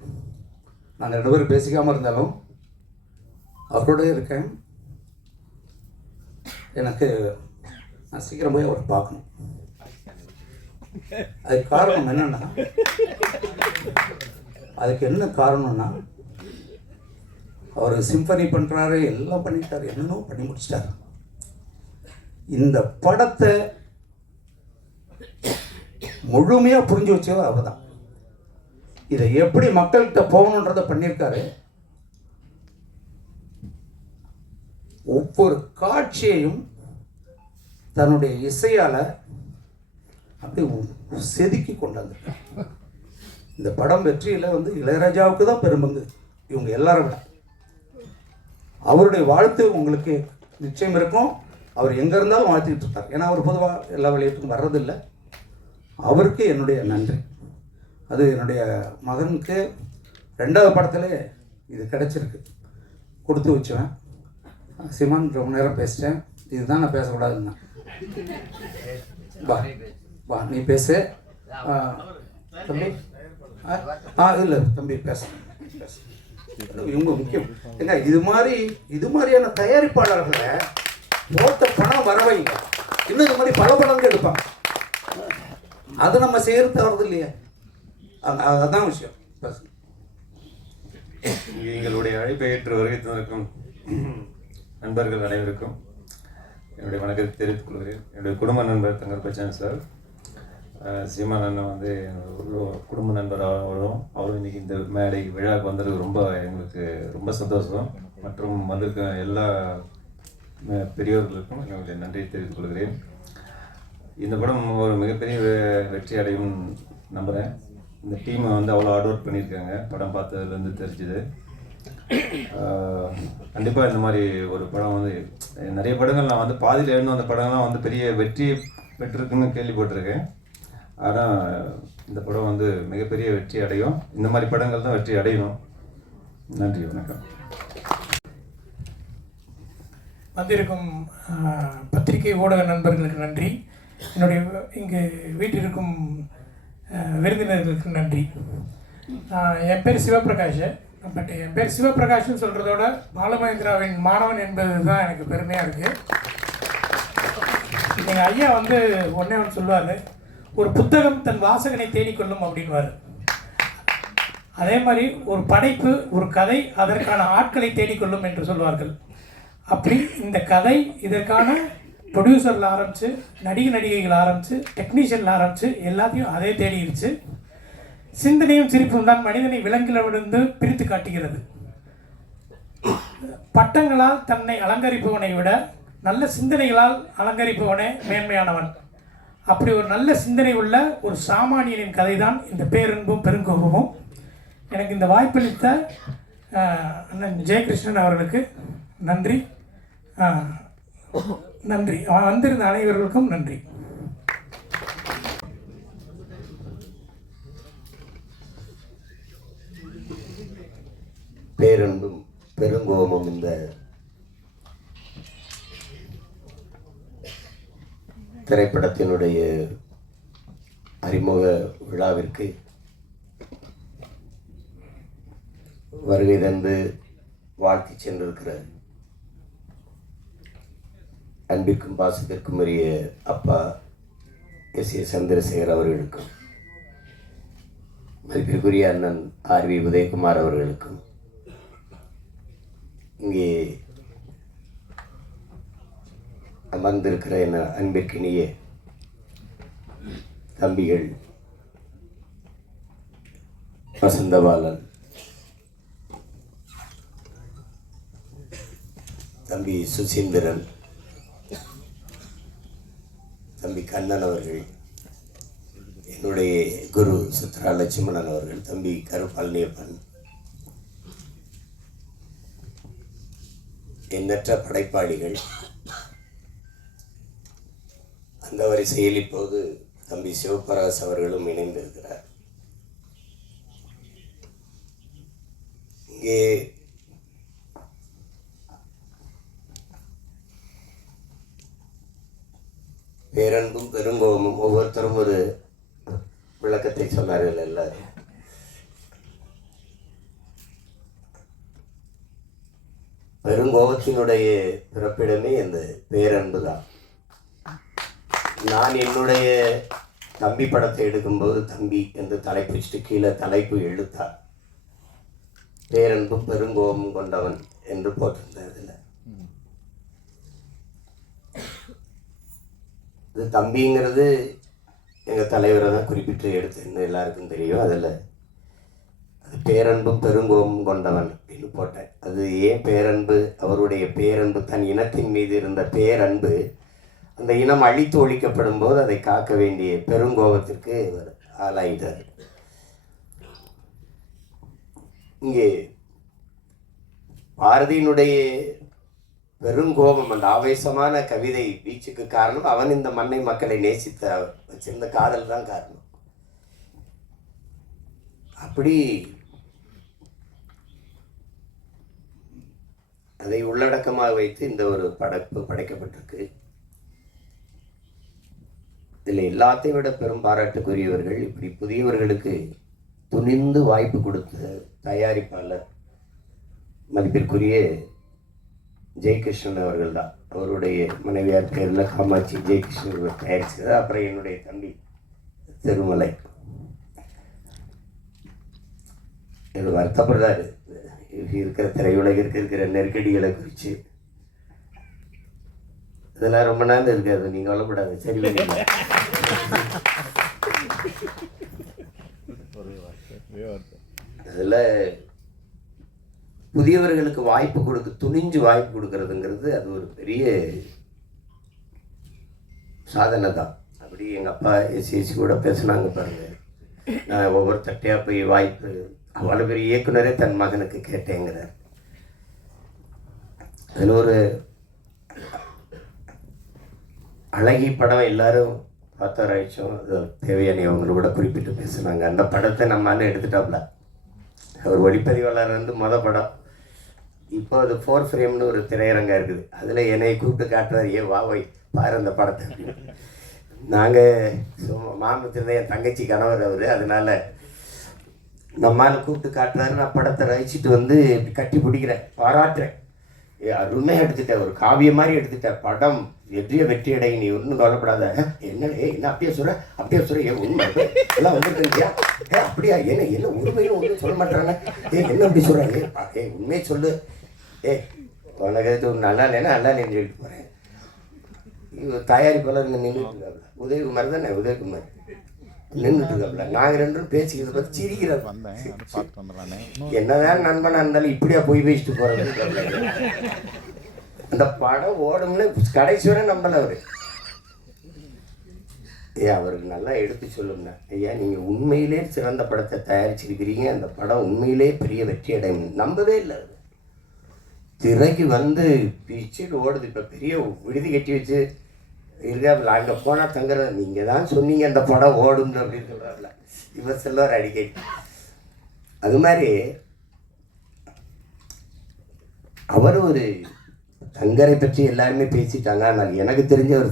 நாங்கள் 2 பேரும் பேசிக்காமல் இருந்தாலும் அவரோடய இருக்கேன். எனக்கு நான் சீக்கிரம் போய் அவரை பார்க்கணும். அதுக்கு காரணம் என்னன்னா, அதுக்கு என்ன காரணம்னா, அவர் சிம்பனி பண்ணுறாரு, எல்லாம் பண்ணிட்டாரு, என்னென்னோ பண்ணி முடிச்சிட்டாரு. இந்த படத்தை முழுமையாக புரிஞ்சு வச்சவர் அவர் தான். இதை எப்படி மக்கள்கிட்ட போகணுன்றதை பண்ணியிருக்காரு. ஒவ்வொரு காட்சியையும் தன்னுடைய இசையால் அப்படி செதுக்கி கொண்டாந்துருக்கார். இந்த படம் வெற்றியில் வந்து இளையராஜாவுக்கு தான் பெரும்பங்கு, இவங்க எல்லாரும் விட. அவருடைய வாழ்த்து உங்களுக்கு நிச்சயம் இருக்கும். அவர் எங்கே இருந்தாலும் வாழ்த்திக்கிட்டு இருக்கார். ஏன்னா அவர் பொதுவாக எல்லா விளையாட்டுக்கும் வர்றதில்லை. அவருக்கு என்னுடைய நன்றி. அது என்னுடைய மகனுக்கு 2வது படத்தில் இது கிடச்சிருக்கு, கொடுத்து வச்சுவேன். சிமான் ரொம்ப நேரம் பேசிட்டேன், இதுதான் நான் பேசக்கூடாதுன்னா வா வா நீ பேசு. தம்பி இல்லை தம்பி பேச பேச. இவங்க முக்கியம் ஏங்க, இது மாதிரியான தயாரிப்பாளர்களை போட்ட பணம் வரவைங்க. இன்னும் இது மாதிரி பல படங்கள் எடுப்பாங்க. அதை நம்ம செய்யறது தவறுது இல்லையா? அதான் விஷயம். எங்களுடைய அழைப்பை ஏற்று வருகை தந்திருக்கும் நண்பர்கள் அனைவருக்கும் என்னுடைய வணக்கத்தை தெரிவித்துக் கொள்கிறேன். என்னுடைய குடும்ப நண்பர் தங்கர் பச்சான் சார், சீமான் அண்ணன் வந்து ஒரு குடும்ப நண்பராகவும் அவரும் இன்றைக்கி இந்த மேடை விழாவுக்கு வந்தது ரொம்ப எங்களுக்கு ரொம்ப சந்தோஷம். மற்றும் வந்திருக்க எல்லா பெரியவர்களுக்கும் என்னுடைய நன்றியை தெரிவித்துக் கொள்கிறேன். இந்த படம் ஒரு மிகப்பெரிய வெற்றி அடையும் நம்புகிறேன். இந்த டீமை வந்து அவ்வளோ ஹார்ட் ஒர்க் பண்ணியிருக்காங்க, படம் பார்த்ததுலேருந்து தெரிஞ்சுது. கண்டிப்பாக இந்த மாதிரி ஒரு படம் வந்து நிறைய படங்கள் நான் வந்து பாதியில் எழுந்து அந்த படம்லாம் வந்து பெரிய வெற்றி பெற்றிருக்குன்னு கேள்விப்பட்டிருக்கேன். ஆனால் இந்த படம் வந்து மிகப்பெரிய வெற்றி அடையும். இந்த மாதிரி படங்கள் தான் வெற்றி அடையணும். நன்றி, வணக்கம். வந்திருக்கும் பத்திரிகை ஊடக நண்பர்களுக்கு நன்றி. என்னுடைய இங்கு வீட்டிற்கும் விருந்தினர்களுக்கு நன்றி. என் பேர் சிவபிரகாஷ். பட் என் பேர் சிவபிரகாஷ்னு சொல்கிறதோட பாலமகேந்திராவின் மாணவன் என்பது தான் எனக்கு பெருமையாக இருக்குது. எங்கள் ஐயா வந்து ஒன்றே ஒன்று சொல்லுவார், ஒரு புத்தகம் தன் வாசகனை தேடிக்கொள்ளும் அப்படின்வார். அதே மாதிரி ஒரு படைப்பு, ஒரு கதை அதற்கான ஆட்களை தேடிக்கொள்ளும் என்று சொல்வார்கள். அப்படி இந்த கதை இதற்கான ப்ரொடியூசரில் ஆரம்பித்து நடிகைகள் ஆரம்பித்து டெக்னீஷியனில் ஆரம்பித்து எல்லாத்தையும் அதே தேடிடுச்சு. சிந்தனையும் சிரிப்பும் தான் மனிதனை விலங்கிலிருந்து பிரித்து காட்டுகிறது. பட்டங்களால் தன்னை அலங்கரிப்பவனை விட நல்ல சிந்தனைகளால் அலங்கரிப்பவனே மேன்மையானவன். அப்படி ஒரு நல்ல சிந்தனை உள்ள ஒரு சாமானியனின் கதை தான் இந்த பேரன்பும் பெருங்கோபமும். எனக்கு இந்த வாய்ப்பளித்த அண்ணன் ஜெயகிருஷ்ணன் அவர்களுக்கு நன்றி. நன்றி. வந்திருந்த அனைவர்களுக்கும் நன்றி. பேரன்பும் பெருங்கோபமும் இந்த திரைப்படத்தினுடைய அறிமுக விழாவிற்கு வருகை தந்து வாழ்த்தி சென்றிருக்கிற அன்பிற்கும் பாசத்திற்கும் உரிய அப்பா எஸ் ஏ சந்திரசேகர் அவர்களுக்கும், மதிப்பிற்குரிய அண்ணன் ஆர்.வி. உதயகுமார் அவர்களுக்கும், இங்கே அமர்ந்திருக்கிற என் அன்பிற்கினிய தம்பிகள் வசந்தபாலன், தம்பி சுசீந்திரன், தம்பி கண்ணன் அவர்கள், என்னுடைய குரு சித்ரா லட்சுமணன் அவர்கள், தம்பி கருப்பழனியப்பன், எண்ணற்ற படைப்பாளிகள், அந்த வரிசையில் இப்போது தம்பி சிவபிரகாஷ் அவர்களும் இணைந்திருக்கிறார். இங்கே பேரன்பும் பெருங்கோபமும் ஒவ்வொருத்தரும் ஒரு விளக்கத்தை சொன்னார்கள். எல்லாரும் பெருங்கோபத்தினுடைய பிறப்பிடமே இந்த பேரன்பு தான். நான் என்னுடைய தம்பி படத்தை எடுக்கும்போது தம்பி என்று தலைப்பு வச்சுட்டு கீழே தலைப்பு எழுத்தார் பேரன்பும் பெருங்கோபமும் கொண்டவன் என்று போட்டிருந்ததில்ல. இது தம்பிங்கிறது எங்கள் தலைவரை தான் குறிப்பிட்டு எடுத்தேன்னு எல்லாருக்கும் தெரியும். அதில் அது பேரன்பும் பெருங்கோபமும் கொண்டவன் அப்படின்னு போட்டேன். அது ஏன் பேரன்பு? அவருடைய பேரன்பு தன் இனத்தின் மீது இருந்த பேரன்பு அந்த இனம் அழித்து ஒழிக்கப்படும் போது அதை காக்க வேண்டிய பெருங்கோபத்திற்கு ஆளாயிட்டார். இங்கே பாரதியினுடைய பெருங்கோபம், அந்த ஆவேசமான கவிதை வீச்சுக்கு காரணம் அவன் இந்த மண்ணை மக்களை நேசித்த வச்சிருந்த காதல் தான் காரணம். அப்படி அதை உள்ளடக்கமாக வைத்து இந்த ஒரு படைப்பு படைக்கப்பட்டிருக்கு. இதில் எல்லாத்தையும் விட பெரும் பாராட்டுக்குரியவர்கள் இப்படி புதியவர்களுக்கு துணிந்து வாய்ப்பு கொடுத்த தயாரிப்பாளர் மதிப்பிற்குரிய ஜெயகிருஷ்ணன் அவர்கள் தான். அவருடைய மனைவியார் பேரில் காமாட்சி ஜெயகிருஷ்ணன் தயாரிச்சது. அப்புறம் என்னுடைய தம்பி திருமலை இது வருத்தப்படுறாரு இருக்கிற திரையுலகிற்கு இருக்கிற நெருக்கடிகளை குறித்து. இதெல்லாம் ரொம்ப நாள் இருக்காது, நீங்கள் கவலைப்படாது. சரி, அதில் புதியவர்களுக்கு வாய்ப்பு துணிஞ்சு வாய்ப்பு கொடுக்கறதுங்கிறது அது ஒரு பெரிய சாதனை தான். அப்படி எங்கள் அப்பா எஸ்சி கூட பேசுனாங்க பாருங்க. நான் ஒவ்வொரு தட்டையாக போய் வாய்ப்பு, அவ்வளோ பெரிய இயக்குனரே தன் மகனுக்கு கேட்டேங்கிறார். அதில் ஒரு அழகி படம் எல்லாரும் பார்த்தாராய்ச்சோம். அது தேவையான அவங்க கூட குறிப்பிட்டு பேசுனாங்க. அந்த படத்தை நம்மளால எடுத்துட்டாப்ல. அவர் ஒளிப்பதிவாளர் வந்து படம். இப்போ அது 4 ஃப்ரேம்னு ஒரு திரையரங்கம் இருக்குது. அதில் என்னை கூப்பிட்டு காட்டுறாரு, ஏ வா வை பாரு அந்த படத்தை. நாங்கள் மாமத்திருந்தேன், என் தங்கச்சி கணவர் அவர். அதனால நம்மால் கூப்பிட்டு காட்டுறாரு. நான் படத்தை ரசிச்சுட்டு வந்து கட்டி பிடிக்கிறேன், பாராட்டுறேன். அருமையாக எடுத்துட்டேன், ஒரு காவியம் மாதிரி எடுத்துட்டேன். படம் வெற்றி அடை, நீ ஒன்றும் கவலைப்படாத. என்ன அப்படியே சொல்கிறேன் ஏன் உண்மை எல்லாம் வந்துருக்கியா? அப்படியா? என்ன உண்மையிலும் ஒன்றும் சொல்ல மாட்டேறானே. என்ன அப்படி சொல்கிறாங்க? உண்மையை சொல்லு. உனக்கு நல்லா இல்லைன்னா நல்லா இல்லைன்னு சொல்லிட்டு போகிறேன். தயாரிப்பாளர் இங்கே நின்றுட்டு இருக்காப்ல, உதயகுமார் தானே, உதயகுமார் நின்றுட்டு இருக்காப்ல. நாங்கள் ரெண்டும் பேசிக்கிறத பற்றி சிரிக்கிறோம். என்னதான் நண்பனாக இருந்தாலும் இப்படியா போய் பேசிட்டு போகிறது. அந்த படம் ஓடும்னு கடைசி வரை நம்பலை அவர். அவருக்கு நல்லா எடுத்து சொல்லுங்க, ஐயா நீங்கள் உண்மையிலே சிறந்த படத்தை தயாரிச்சிருக்கிறீங்க, அந்த படம் உண்மையிலே பெரிய வெற்றி அடையும். நம்பவே இல்லை. திரைக்கு வந்து பிச்சுட்டு ஓடுது. இப்போ பெரிய விடுதி கட்டி வச்சு இருக்காப்புல. அங்கே போனால் தங்குறது. நீங்கள் தான் சொன்னீங்க அந்த படம் ஓடுன்னு அப்படின்னு சொல்கிறாப்புல. இவர் செல்வார் அடிக்கடி. அது மாதிரி அவர் ஒரு தங்கரை பற்றி எல்லாருமே பேசிட்டாங்க. ஆனால் எனக்கு தெரிஞ்ச ஒரு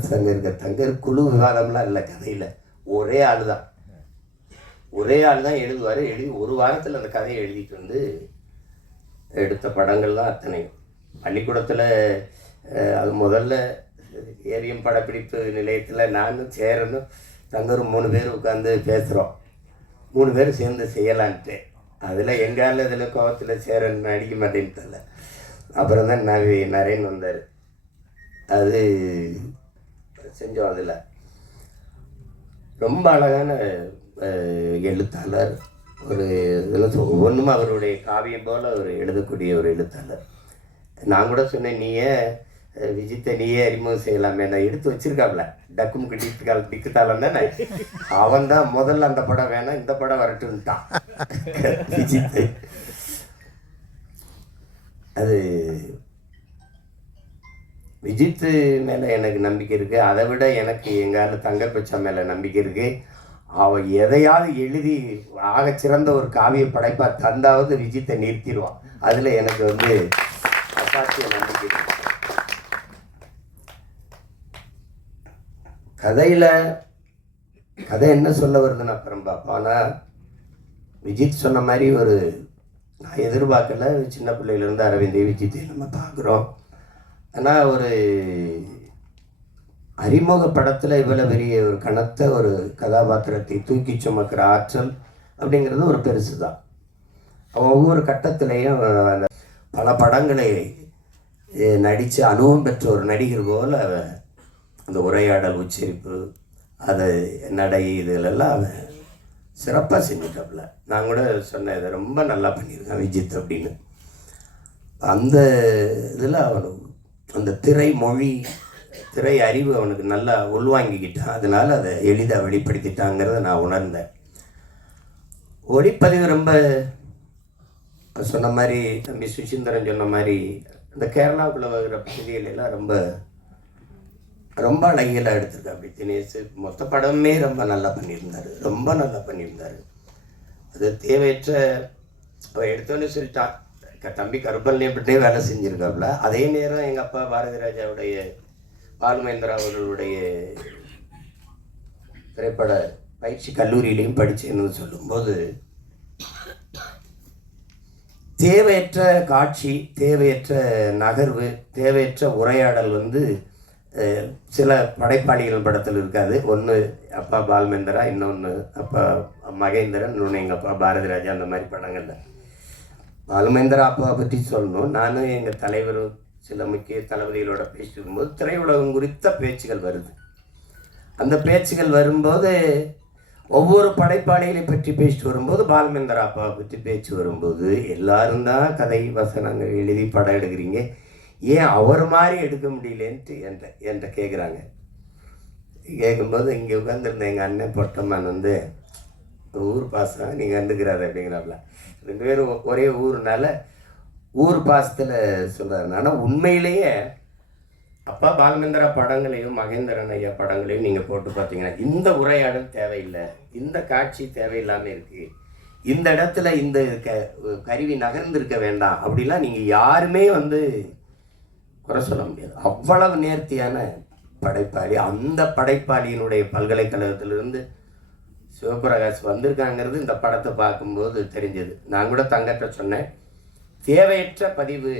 தங்கர் குழு விவாதம்லாம் இல்லை கதையில். ஒரே ஆள் தான் எழுதுவார். எழுதி ஒரு வாரத்தில் அந்த கதையை எழுதிட்டு வந்து எடுத்த படங்கள் தான் அத்தனையும். பள்ளிக்கூடத்தில் அது முதல்ல ஏரியம் படப்பிடிப்பு நிலையத்தில் நானும் சேரனும் தங்கரும் 3 பேர் உட்காந்து பேசுகிறோம். 3 பேர் சேர்ந்து செய்யலான்ட்டு. அதில் எங்கால இதில் கோவத்தில் சேரன் அடிக்க மாட்டேன்னு தெரியல. அப்புறம் தான் நரேன் வந்தார். அது செஞ்சோம். அதில் ரொம்ப அழகான எழுத்தாளர். ஒரு இதில் ஒவ்வொன்றும் அவருடைய காவியம் போல் அவர் எழுதக்கூடிய ஒரு எழுத்தாளர். நான் கூட சொன்னேன், நீயே விஜித்தை நீயே அறிமுகம் செய்யலாமே. நான் எடுத்து வச்சிருக்காப்ல டக்கும் டிக்குத்தாளம் தானே. அவன் தான் முதல்ல அந்த படம் வேணாம், இந்த படம் வரட்டுன்ட்டான் விஜித்து. அது விஜித்து மேலே எனக்கு நம்பிக்கை இருக்குது. அதை விட எனக்கு எங்கால தங்கர் பச்சா மேலே நம்பிக்கை இருக்குது. அவன் எதையாவது எழுதி ஆகச்சிறந்த ஒரு காவிய படைப்பாக தந்தாவது விஜித்தை நிறுத்திடுவான். அதில் எனக்கு வந்து அசாத்திய நம்பிக்கை. கதை என்ன சொல்ல வருதுன்னு அப்புறம் பார்ப்போம். ஆனால் விஜித் சொன்ன மாதிரி ஒரு நான் எதிர்பார்க்கல. சின்ன பிள்ளையிலேருந்து அரவிந்த் விஜித்தை நம்ம பார்க்குறோம். ஆனால் ஒரு அறிமுக படத்தில் இவ்வளோ பெரிய ஒரு கனத்த ஒரு கதாபாத்திரத்தை தூக்கி சுமக்கிற ஆற்றல் அப்படிங்கிறது ஒரு பெருசு தான். அவன் ஒவ்வொரு கட்டத்திலையும் அந்த பல படங்களை நடித்து அனுபவம் பெற்ற ஒரு நடிகர் போல் அந்த உரையாடல், உச்சரிப்பு, அது நடை, இதிலெல்லாம் அவன் சிறப்பாக செஞ்சுட்டாப்புல. நான் கூட சொன்னேன், இதை ரொம்ப நல்லா பண்ணியிருக்கான் விஜித் அப்படின்னு. அந்த இதில் அவனுக்கு அந்த திரை மொழி, திரை அறிவு அவனுக்கு நல்லா உள்வாங்கிக்கிட்டான். அதனால் அதை எளிதாக வெளிப்படுத்திட்டாங்கிறத நான் உணர்ந்தேன். ஒளிப்பதிவு ரொம்ப சொன்ன மாதிரி தம்பி சுசீந்திரன் சொன்ன மாதிரி இந்த கேரளாவுக்குள்ளே வருகிற பகுதிகளெல்லாம் ரொம்ப ரொம்ப அழகியெல்லாம் எடுத்திருக்கா. அப்படி தினேஷ் மொத்த படமே ரொம்ப நல்லா பண்ணியிருந்தார். அது தேவையற்ற எடுத்தோன்னு சொல்லிட்டான். தம்பி கருப்பன்லேயே வேலை செஞ்சுருக்காப்புல. அதே நேரம் எங்கள் அப்பா பாரதி ராஜாவுடைய பாலுமேந்திரா அவர்களுடைய திரைப்பட பயிற்சி கல்லூரியிலையும் படித்தேன்னு சொல்லும்போது தேவையற்ற காட்சி, தேவையற்ற நகர்வு, தேவையற்ற உரையாடல் வந்து சில படைப்பாளிகள் படத்தில் இருக்காது. ஒன்று அப்பா பால்மேந்திரா, இன்னொன்று அப்பா மகேந்திரன், இன்னொன்று எங்கள் அப்பா பாரதி ராஜா. அந்த மாதிரி படங்களில் பால்மேந்திரா அப்பாவை பற்றி சொல்லணும். நானும் எங்கள் தலைவரும் சில முக்கிய தளபதிகளோட பேசிட்டு இருக்கும்போது திரையுலகம் குறித்த பேச்சுகள் வருது. அந்த பேச்சுகள் வரும்போது ஒவ்வொரு படைப்பாளிகளை பற்றி பேசிட்டு வரும்போது பால்மேந்திரா அப்பாவை பற்றி பேச்சு வரும்போது எல்லாரும் தான் கதை வசனங்கள் எழுதி படம் எடுக்கிறீங்க, ஏன் அவர் மாதிரி எடுக்க முடியலன்ட்டு என்கிட்ட கேட்குறாங்க. கேட்கும்போது இங்கே உட்காந்துருந்த எங்கள் அண்ணன் பொட்டம்மன் வந்து ஊர் பாசம் நீங்கள் கண்டுக்கிறாரு அப்படிங்கிறாப்புல. 2 பேரும் ஒரே ஊர்னால ஊர் பாசத்தில் சொல்கிறாரு. ஆனால் உண்மையிலேயே அப்பா பால்மேந்திரா படங்களையும் மகேந்திரன் ஐயா படங்களையும் நீங்கள் போட்டு பார்த்தீங்கன்னா இந்த உரையாடல் தேவையில்லை, இந்த காட்சி தேவையில்லாமல் இருக்குது, இந்த இடத்துல இந்த கருவி நகர்ந்திருக்க வேண்டாம் அப்படிலாம் நீங்கள் யாருமே வந்து குறை சொல்ல முடியாது. அவ்வளவு நேர்த்தியான படைப்பாளி. அந்த படைப்பாளியினுடைய பல்கலைக்கழகத்திலிருந்து சிவபிரகாஷ் வந்திருக்காங்கிறது இந்த படத்தை பார்க்கும்போது தெரிஞ்சது. நான் கூட தங்கட்ட சொன்னேன், தேவையற்ற பதிவு